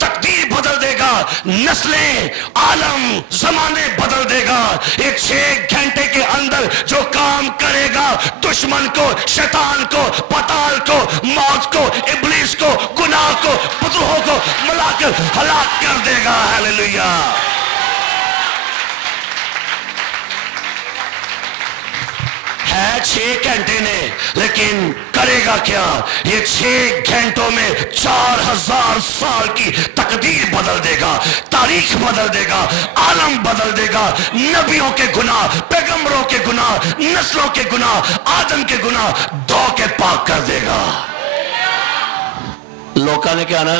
तकदीर बदल देगा, नस्लें, आलम, जमाने बदल देगा। एक 6 घंटे के अंदर जो काम करेगा, दुश्मन को, शैतान को, पताल को, मौत को, इब्लीस को, गुनाह को, फतूहों को मिलाकर हलाक कर देगा। हालेलुया। है 6 घंटे ने, लेकिन करेगा क्या? ये 6 घंटों में 4000 साल की तकदीर बदल देगा, तारीख बदल देगा, आलम बदल देगा, नबियों के गुनाह, पैगंबरों के गुनाह, नस्लों के गुनाह, आदम के गुनाह धो के पाक कर देगा। लोगों ने क्या ना,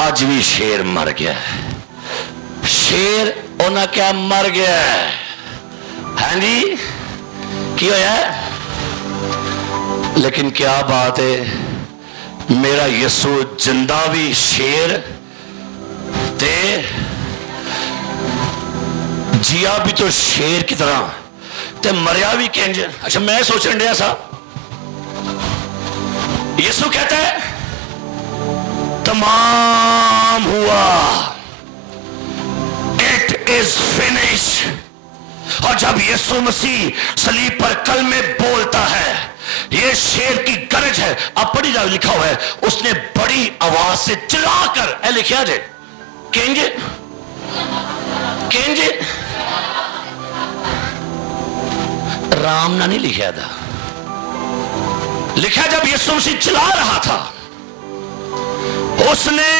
आज भी शेर मर गया, शेर उन्हें क्या मर गया है जी, की होया? लेकिन क्या बात है, मेरा यीशु जिंदा भी शेर ते जिया भी तो शेर की तरह ते मरिया भी किंज। अच्छा मैं सोचने दिया सा, यीशु कहता है तमाम हुआ, इट इज फिनिश। और जब यीशु मसीह सलीब पर कलमे बोलता है, ये शेर की गरज है। अब बड़ी जगह लिखा हुआ है, उसने बड़ी आवाज से चिल्लाकर, ए लिखा जे किंज किंज, राम ना नहीं लिखा था, लिखा जब यीशु मसीह चिल्ला रहा था, उसने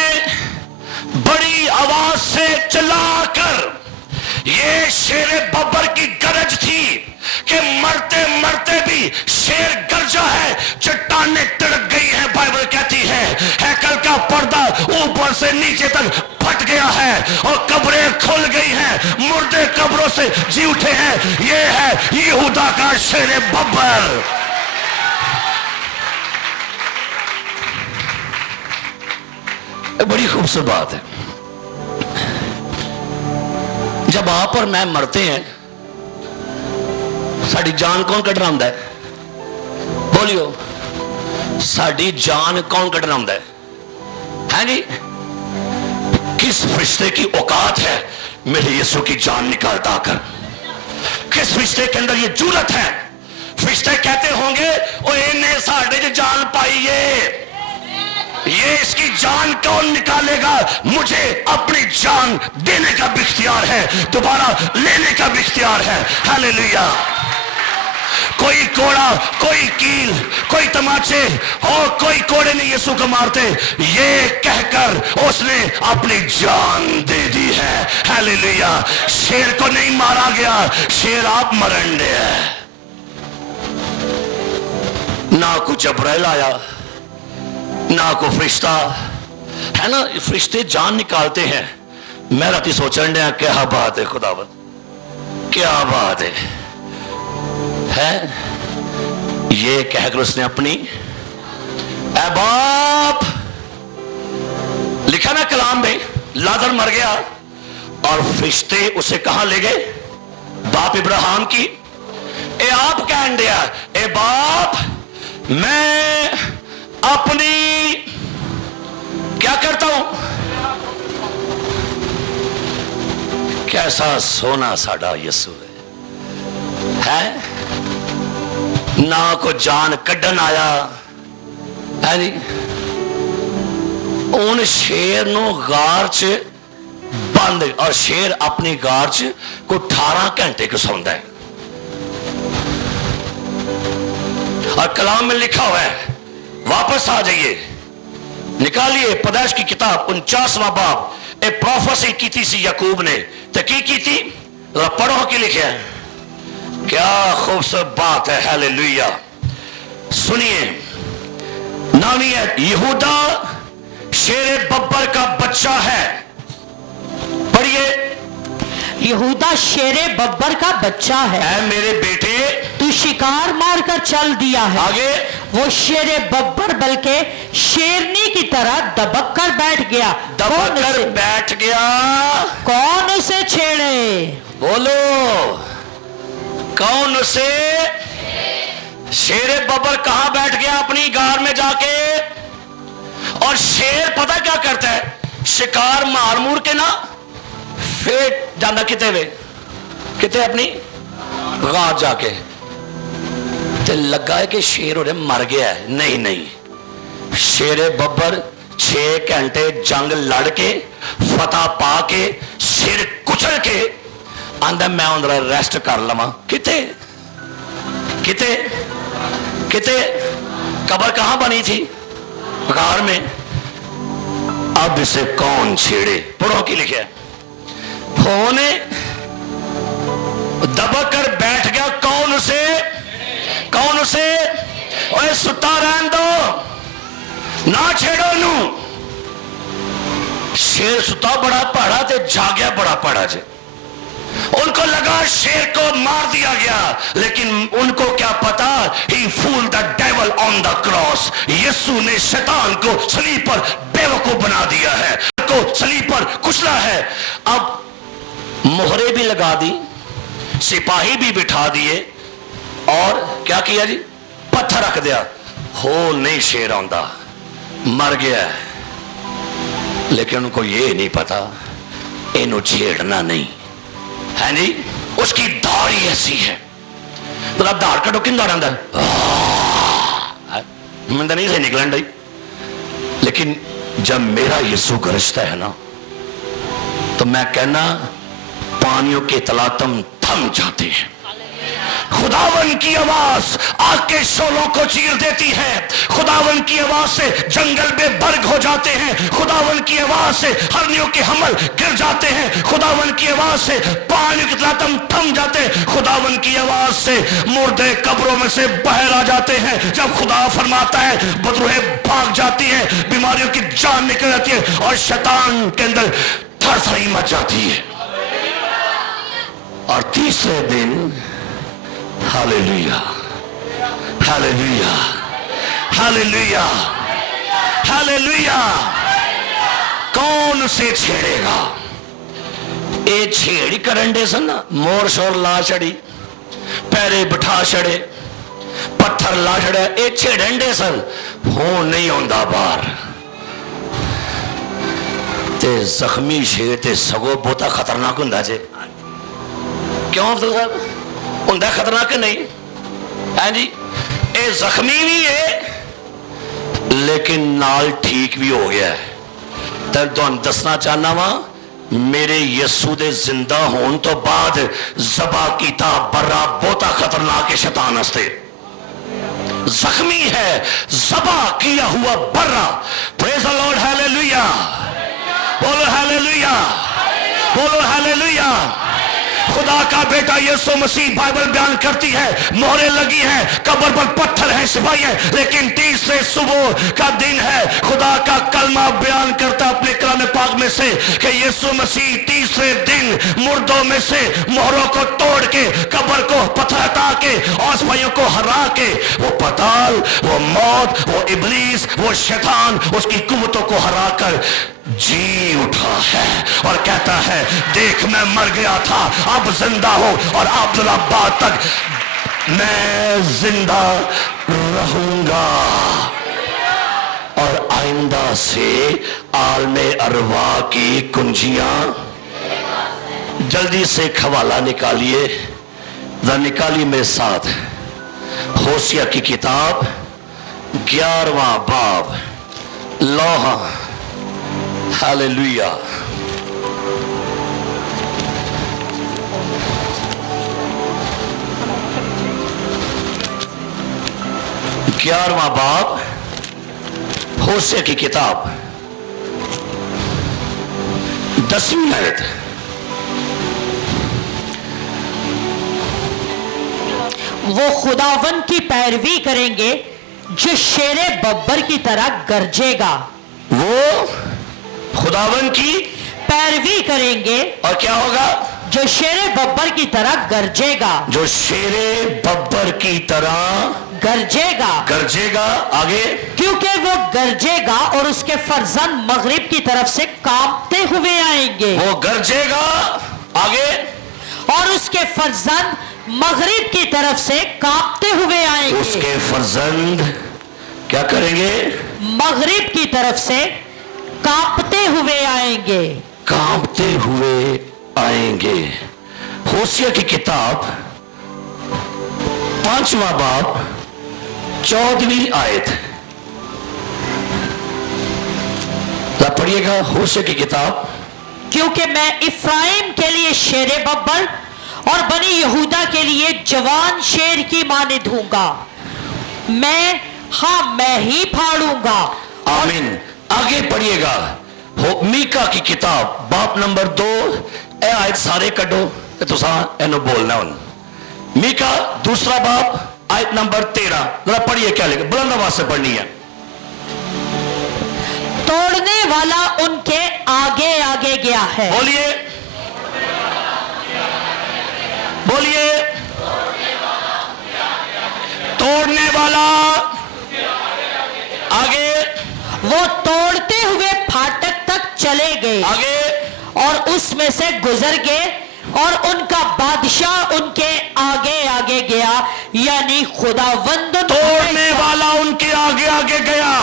बड़ी आवाज से चिल्लाकर, ये शेर बब्बर की गरज थी कि मरते मरते भी शेर गरजा है, चट्टानें तिड़क गई हैं। बाइबल कहती है हैकल का पर्दा ऊपर से नीचे तक फट गया है और कब्रें खुल गई हैं, मुर्दे कब्रों से जी उठे हैं। ये है यहूदा का शेर बब्बर। बड़ी खूबसूरत बात है। जब आप और मैं मरते हैं, साड़ी जान कौन कढ़ना होंदा है? बोलियो, साड़ी जान कौन कढ़ना होंदा है जी? किस फरिश्ते की औकात है मेरे यीशु की जान निकालता आकर? किस फरिश्ते के अंदर ये जुर्रत है? फरिश्ते कहते होंगे ओ इन्हें साढ़े च जान पाई है, ये इसकी जान कौन निकालेगा? मुझे अपनी जान देने का भी इख्तियार है, दोबारा लेने का भी इख्तियार है। हालेलुया। कोई कोड़ा, कोई कील, कोई तमाचे और कोई कोड़े नहीं यीशु को मारते, ये कहकर उसने अपनी जान दे दी है। हालेलुया। शेर को नहीं मारा गया, शेर आप मरंडे है। ना कुछ जबरैल आया, ना को फरिश्ता है ना, फरिश्ते जान निकालते हैं। मैं राती सोचने दिया, क्या बात है खुदावंद, क्या बात है? ये कहकर उसने अपनी ऐ बाप, लिखा ना कलाम में, लाजर मर गया और फरिश्ते उसे कहां ले गए? बाप इब्राहिम की। ए आप कह दिया, ए बाप मैं अपनी क्या करता हूं? कैसा सोना साडा यीशु है, ना को जान कड्ढन आया है जी। उन शेर नो गार च बंद, और शेर अपनी गार च को 18 घंटे को सौंदा है। और कलाम में लिखा हुआ है, वापस आ जाइए, निकालिए पैदाइश की किताब 49वां बाब। एक प्रोफेसी की थी सी याकूब ने, तो की थी पढ़ो के लिखे है। क्या खूबसूरत बात है। हालेलुया। सुनिए, नामी है यहूदा शेर बब्बर का बच्चा है। पढ़िए। यहूदा शेरे बब्बर का बच्चा है, ऐ मेरे बेटे, तू शिकार मार कर चल दिया है। आगे, वो शेरे बब्बर बल्कि शेरनी की तरह दबक कर बैठ गया। दबक कर बैठ गया। कौन उसे छेड़े? बोलो, कौन उसे? शेरे बब्बर कहां बैठ गया? अपनी गार में जाके। और शेर पता क्या करता है? शिकार मार मूर के ना फिर जाना किते वे, किते अपनी गार जाके। ते लगा है कि शेर उन्हें मर गया है। नहीं नहीं, शेरे बब्बर 6 घंटे जंग लड़ के फतह पा के सिर कुचल के आंदा मैं उधर रेस्ट कर लवा। किते किते किते कब्र कहां बनी थी? गार में। अब इसे कौन छेड़े? पढ़ो की लिखे, होने दबक कर बैठ गया। कौन उसे? कौन उसे? ओए सुता रहन दो, ना छेड़ो नू। शेर सुता बड़ा पहाड़ा ते जागया बड़ा पहाड़ा जे। उनको लगा शेर को मार दिया गया, लेकिन उनको क्या पता, he fool the devil on the cross. यीशु ने शैतान को सलीब पर बेवकूफ बना दिया है, को सलीब पर कुचला है। अब मोहरे भी लगा दी, सिपाही भी बिठा दिए, और क्या किया जी? पत्थर रख दिया। हो नहीं शेर आंदा, मर गया। लेकिन उनको ये नहीं पता इन्हों छेड़ना नहीं है। नहीं, उसकी दाढ़ी ऐसी है, तो आप दाढ़ कटो किन दाढ़ अंदर मैं नहीं से निकलन रही। लेकिन जब मेरा यीशु गरजता है ना, तो मैं कहना पानियों के तलातम थम जाते हैं। खुदावन की आवाज आग के शोलों को चीर देती है। खुदावन की आवाज से जंगल में बर्ग हो जाते हैं। खुदावन की आवाज से हरनियों के हमल गिर जाते हैं। खुदावन की आवाज से पानी के तलातम थम जाते हैं। खुदावन की आवाज से मुर्दे कब्रों में से बाहर आ जाते हैं। जब खुदा फरमाता है, बदरूहें भाग जाती है, बीमारियों की जान निकल जाती है, और शैतान के अंदर थरथरी मच जाती है। और तीसरे दिन हालेलुया, हालेलुया, हालेलुया, हालेलुया। कौन से छेड़ेगा? ये छेड़ी करन दे सन, मोर शोर ला छड़ी, पैरे बिठा छड़े, पत्थर ला छड़े, ये छेड़न दे सन। हो नहीं आंदा बाहर। ते जख्मी शेर ते सगो बहुता खतरनाक हुंदा जे। क्यों अफजल साहब? हुंदा खतरनाक कि नहीं है जी? ये जख्मी भी है, लेकिन नाल ठीक भी हो गया है। तो तुहानू दसना चाहना वा, मेरे यीशु दे जिंदा होने तो बाद ज़बा कीता बर्रा बहुता खतरनाक है शैतान हस्ते। जख्मी है, ज़बा किया हुआ बर्रा। प्रेज़ द लॉर्ड, हालेलुया, बोलो हालेलुया, बोलो हालेलुया। खुदा का बेटा यीशु मसीह, बाइबल बयान करती है, मोहरे लगी हैं, कब्र पर पत्थर हैं, सिपाही हैं, लेकिन तीसरे सुबह का दिन है। खुदा का कलमा बयान करता अपने कलाम पाक में से कि यीशु मसीह तीसरे दिन मुर्दों में से मोहरों को तोड़ के, कब्र को पत्थर हटा के, और सिपाहियों को हरा के, वो पताल, वो मौत, वो इब्लीस, वो शैतान, उसकी कुव्वतों को हरा कर जी उठा है और कहता है, देख मैं मर गया था, अब जिंदा हो, और अब्दुल्लाबाद तक मैं जिंदा रहूंगा, और आइंदा से आलमे अरवा की कुंजियां। जल्दी से खवाला निकालिए, निकालिए मेरे साथ, होशिया की किताब 11वां बाब, लोहा, हालेलुया। ग्यारहवां बाब, होशे की किताब, 10वीं आयत। वो खुदावन की पैरवी करेंगे जो शेरे बब्बर की तरह गरजेगा। वो खुदावन की पैरवी करेंगे और क्या होगा? जो शेरे बब्बर की तरह गरजेगा, जो शेरे बब्बर की तरह गरजेगा, गरजेगा। आगे, क्योंकि वो गरजेगा और उसके फर्जंद मगरिब की तरफ से कांपते हुए आएंगे। वो गरजेगा। आगे, और उसके फर्जंद मगरिब की तरफ से कांपते हुए आएंगे। उसके फर्जंद क्या करेंगे? मगरिब की तरफ से कांपते हुए आएंगे। कांपते हुए आएंगे। होशिया की किताब 5वां बाब 14वीं आयत। पढ़िएगा होशिया की किताब। क्योंकि मैं इफ्राइम के लिए शेरे बब्बर और बनी यहूदा के लिए जवान शेर की मानिद दूंगा। मैं ही फाड़ूंगा। आमीन। आगे पढ़िएगा मीका की किताब बाप नंबर 2 ए आयत सारे कड्डो ते तुसा एनो बोलना हुन। मीका दूसरा बाप आयत नंबर 13 जरा पढ़िए क्या लिखा, बुलंद आवाज से पढ़नी है। तोड़ने वाला उनके आगे आगे गया है। बोलिए, बोलिए। तोड़ने वाला आगे, वो तोड़ते हुए फाटक तक चले गए आगे, और उसमें से गुजर गए और उनका बादशाह उनके आगे आगे गया, यानी खुदावंद तोड़ने वाला उनके आगे आगे गया।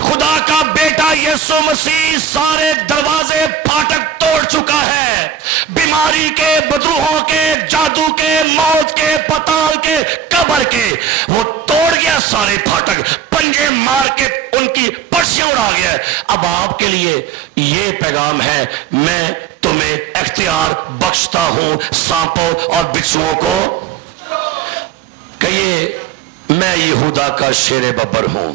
खुदा का बेटा यीशु मसीह सारे दरवाजे फाटक तोड़ चुका है। बीमारी के, बदरूहों के, जादू के, मौत के, पताल के, कब्र के, वो तोड़ गया सारे फाटक, पंजे मार के उनकी पर्सियां उड़ा गया। अब आपके लिए ये पैगाम है, मैं तुम्हें इख्तियार बख्शता हूं सांपों और बिच्छुओं को। कहिए, मैं यहूदा का शेर बब्बर हूं।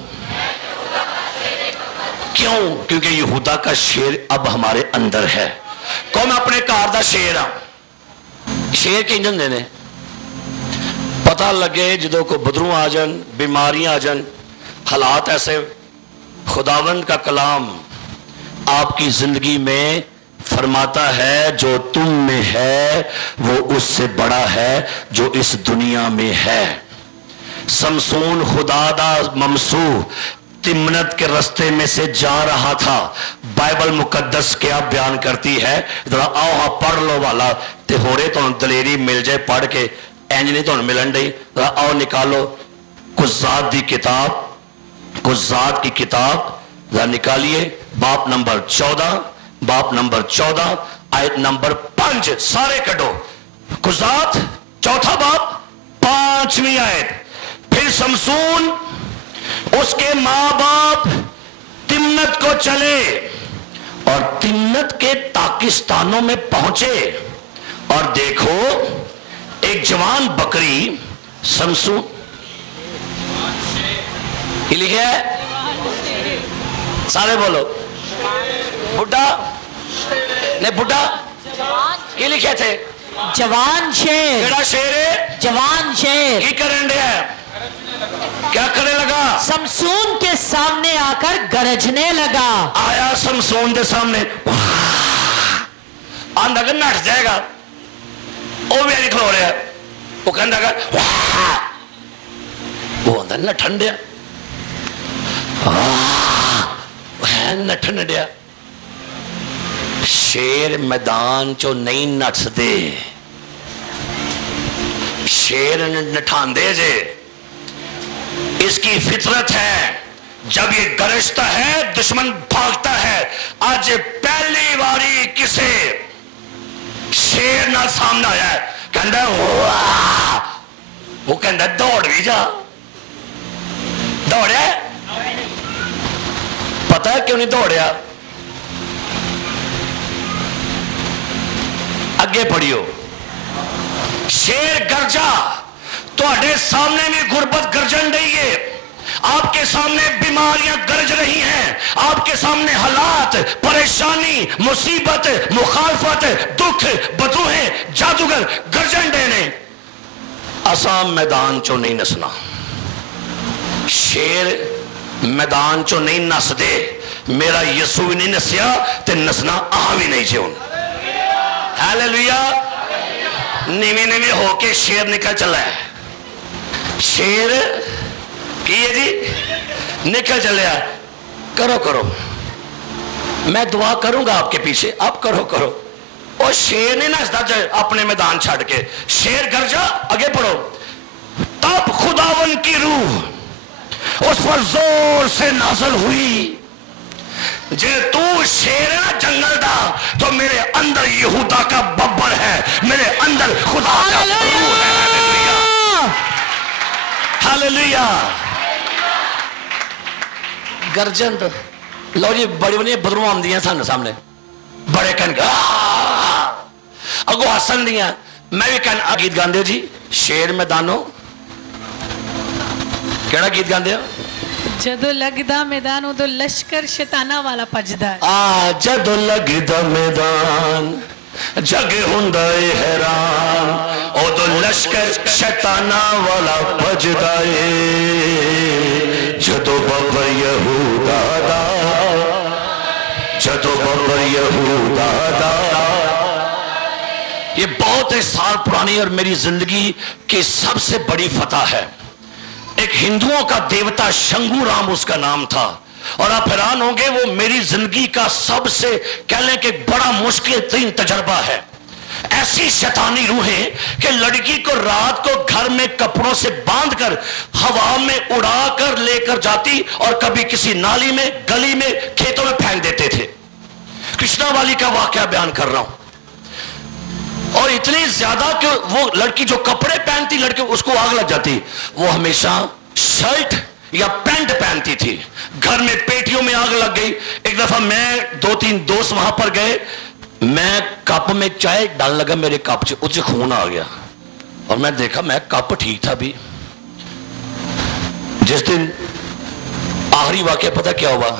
क्यों? क्योंकि यहूदा का शेर अब हमारे अंदर है। कौन अपने कार दा शेर आ शेर की इंजन देने पता लगे जो को बदरू आ जान, बीमारियां आ जान, हालात ऐसे, खुदावंद का कलाम आपकी जिंदगी में फरमाता है जो तुम में है वो उससे बड़ा है जो इस दुनिया में है। समसून खुदादा ममसू तिम्नत के रास्ते में से जा रहा था। बाइबल मुकद्दस क्या बयान करती है, जरा आओ हाँ पढ़ लो वाला ते होरे तो दलेरी मिल जाए पढ़ के, इंज नहीं तो मिलन डी। जरा आओ निकालो कुज़ात की किताब, कुज़ात की किताब जरा निकालिए, बाप नंबर 14, बाप नंबर 14 आयत नंबर 5 सारे कटो। कुज़ात चौथा बाप 5वीं आयत। फिर समसून उसके मां बाप तिम्नत को चले और तिम्नत के पाकिस्तानों में पहुंचे और देखो एक जवान बकरी समसून लिखे है, सारे बोलो। बुढ़ा ने बुढ़ा की लिखे थे? जवान शेर। केड़ा शेर है? जवान शेर। की करन दिया? क्या करने लगा? समसून के सामने आकर गरजने लगा। आया समसून के सामने, आंदा कि नट जाएगा, वो भी नहीं खलो रहा, वो कहता वो आंदा नठन दिया, है नठन दिया। शेर मैदान चो नहीं नटदे, शेर नठांदे जे, इसकी फितरत है। जब ये गरजता है दुश्मन भागता है। आज पहली बारी किसे शेर ना सामने आया है, कहता वो कहता दौड़ भी जा। दौड़या? पता है क्यों नहीं दौड़या? अगे पढ़ियो। शेर गरजा, तुहाडे सामने भी गुरबत गरजन रही है, आपके सामने बीमारियां गरज रही हैं, आपके सामने हालात, परेशानी, मुसीबत, मुखालफत, दुख, बदरूहें, जादूगर गरजन देने। आसाम मैदान चो नहीं नसना। शेर मैदान चो नहीं नसदे, मेरा यसू भी नहीं नसिया ते नसना आ भी नहीं से। हालेलुया। नीवे नीवे होके शेर निकल चला है। शेर की है जी, निकल चलिया। करो करो, मैं दुआ करूंगा आपके पीछे, आप करो करो। और शेर नहीं नसता अपने मैदान छाड़ के, शेर घर जा, आगे पढ़ो। तब खुदावन की रूह उस पर जोर से नाज़िल हुई। जे तू शेर है ना जंगल दा, तो मेरे अंदर यहूदा का बब्बर है, मेरे अंदर खुदा का रूह है। Hallelujah, hallelujah. गर्जन लो जी, बड़ी बड़ी बदरू आंदियां सानू सामने, बड़े कहन अगो हसन दियां। मैं भी कहना गीत गांदे हो जी, शेर मैदानो, केड़ा गीत गांदे हो? जदों लगदा मैदान उदों लश्कर शैताना वाला भजदा है। जदों लगदा मैदान जगे हुंदा है हैरान, उदों लश्कर शैताना वाला भजदा है। जदों बब्बर यहूदा दा, जदों बब्बर यहूदा दा। ये बहुत साल पुरानी और मेरी जिंदगी की सबसे बड़ी फतह है। एक हिंदुओं का देवता शंगू राम उसका नाम था, और आप हैरान होंगे वो मेरी जिंदगी का सबसे कह लें कि बड़ा मुश्किल तरीन तजर्बा है। ऐसी शैतानी रूहें कि लड़की को रात को घर में कपड़ों से बांधकर हवा में उड़ाकर लेकर जाती और कभी किसी नाली में, गली में, खेतों में फेंक देते थे। कृष्णा वाली का वाकया बयान कर रहा हूं। और इतनी ज्यादा कि वो लड़की जो कपड़े पहनती, लड़के उसको आग लग जाती। वो हमेशा शर्ट या पैंट पहनती थी। घर में पेटियों में आग लग गई। एक दफा मैं 2-3 दोस्त वहां पर गए, मैं कप में चाय डाल लगा, मेरे कप से उससे खून आ गया और मैं देखा मैं कप ठीक था भी। जिस दिन आखिरी वाकया पता क्या हुआ,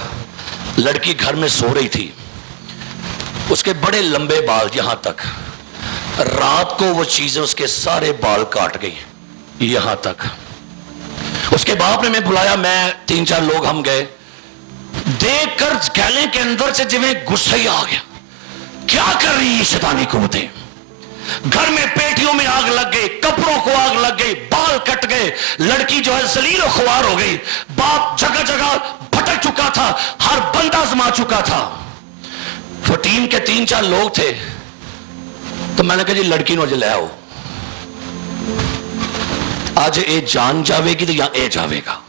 लड़की घर में सो रही थी, उसके बड़े लंबे बाल यहां तक, रात को वो चीजें उसके सारे बाल काट गई यहां तक। उसके बाप ने मैं बुलाया, मैं 3-4 लोग हम गए, देखकर गले के अंदर से जिਵੇਂ गुस्सा ही आ गया। क्या कर रही है शैतानी कुव्वतें? घर में पेटियों में आग लग गई, कपड़ों को आग लग गई, बाल कट गए, लड़की जो है जलील और खुआर हो गई। बाप जगह जगह भटक चुका था, हर बंदा आजमा चुका था। तो टीम के 3-4 लोग थे, तो मैंने कहा जी लड़की नो ले आओ, आज ये जान जाएगी तो या ए जाएगा।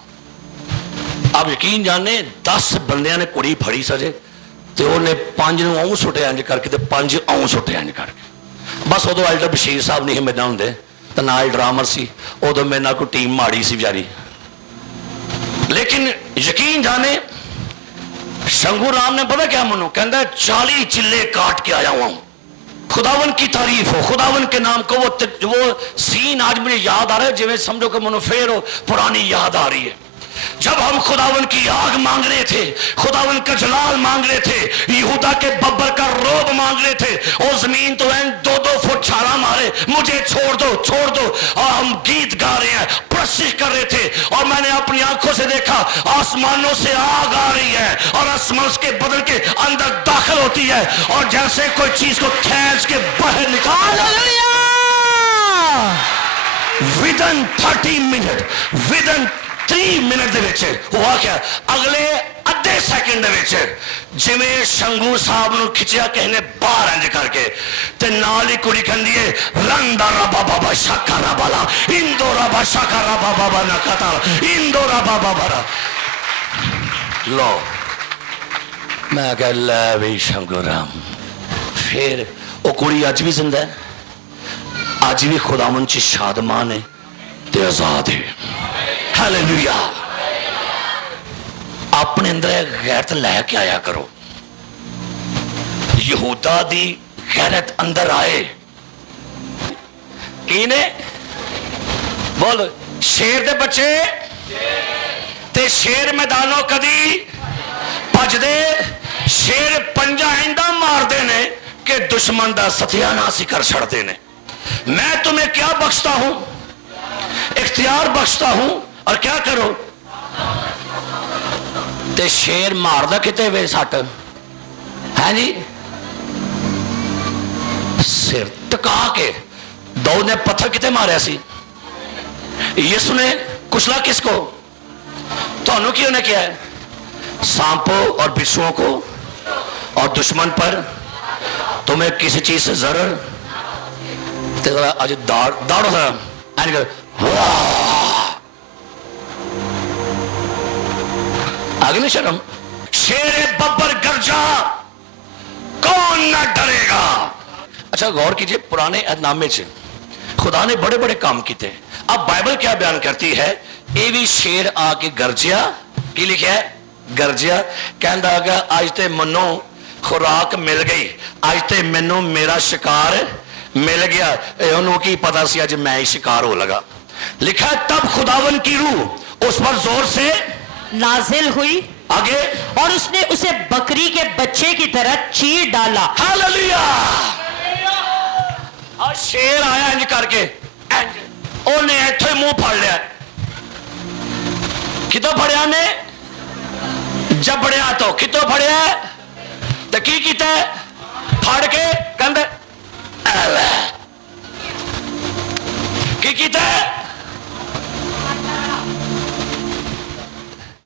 आप यकीन जाने 10 बंदियां ने कुड़ी फड़ी सजे, तो उन्हें 5 आऊं सुटे इंज करके, 5 आऊं सुटे इंज करके। बस उदो एल्डर बशीर साहब नहीं मेरे होंगे, तो नाल ड्रामर सी, उदो मेरे नाल कोई टीम माड़ी सी बेचारी। लेकिन यकीन जाने शंगू राम ने पता क्या मनो कहता, 40 चिल्ले काट के आया हूं। खुदावन की तारीफ हो, खुदावन के नाम को। वो सीन आज मुझे याद आ रहा है, जिਵੇਂ समझो कि मनो फिर पुरानी याद आ रही है। जब हम खुदावन की आग मांग रहे थे, खुदावन का जलाल मांग रहे थे, यहूदा के बब्बर का रोब मांग रहे थे, और जमीन तो 2-2 फुट छाला मारे, मुझे छोड़ दो छोड़ दो। और हम गीत गा रहे हैं, प्रशिश कर रहे थे, और मैंने अपनी आंखों से देखा आसमानों से आग आ रही है और आसमान के बदल के अंदर दाखिल होती है, और जैसे कोई चीज को खींच के बाहर निकाल। विदिन 30 मिनट, विदिन 3 मिनट दे विच हुआ क्या, अगले अद्धे सेकंड दे विच जिवें शंगू साहब नूं खिंचिया किसी ने बाहर इंज करके, ते नाल ही कुड़ी कहंदी है रंदा रबा बाबा शाकारा बाला इंदो रबा शाकारा बाबा ना कता इंदो रबा बाबा। लो मैं कह लै भी शंगू राम। फिर वो कुड़ी अज भी जिंदा है, अज भी खुदावन च शादमान है ते आजाद है। हालेलुया। अपने अंदर गैरत लैके आया करो। यहूदा दी गैरत अंदर आए की ने बोल, शेर दे बच्चे ते शेर मैदानों कदी भजदे, शेर पंजा इंदा मारते ने कि दुश्मन का सत्यानाश ही कर छड़ते ने। मैं तुम्हें क्या बख्शता हूं, इख्तियार बख्शता हूं, और क्या करो ਤੇ ਸ਼ੇਰ ਮਾਰਦਾ ਕਿਤੇ ਵੇ ਸੱਟ ਹੈ ਜੀ ਸਿਰ ਟਕਾ ਕੇ दाऊद ने पत्थर किते मारिया सी यीशु ने कुचला किसको ਤੁਹਾਨੂੰ ਕੀ ਉਹਨੇ किया है सांपों और बिच्छुओं को और दुश्मन पर तुम्हें किसी चीज से जरूर तेरा आज दाड़ो था आगे नहीं शर्म शेरे बब्बर गरजा कौन ना डरेगा। अच्छा गौर कीजिए पुराने अहदनामे से खुदा ने बड़े बड़े काम किए। अब बाइबल क्या बयान करती है ये भी शेर आके गरजिया की लिखा है गरजिया कहता है अज ते मनो खुराक मिल गई अज ते मैनू मेरा शिकार मिल गया उन्होंने की पता सी अज मैं ही शिकार हो लगा। लिखा है तब खुदावन की रूह उस पर जोर से नाजिल हुई आगे और उसने उसे बकरी के बच्चे की तरह चीर डाला। हालेलुया। और शेर आया इंज करके उन्हें इत्थे मुंह फड़ लिया कितों फड़िया ने जबड़िया तो कितों फड़िया तो की किया फड़ के कहते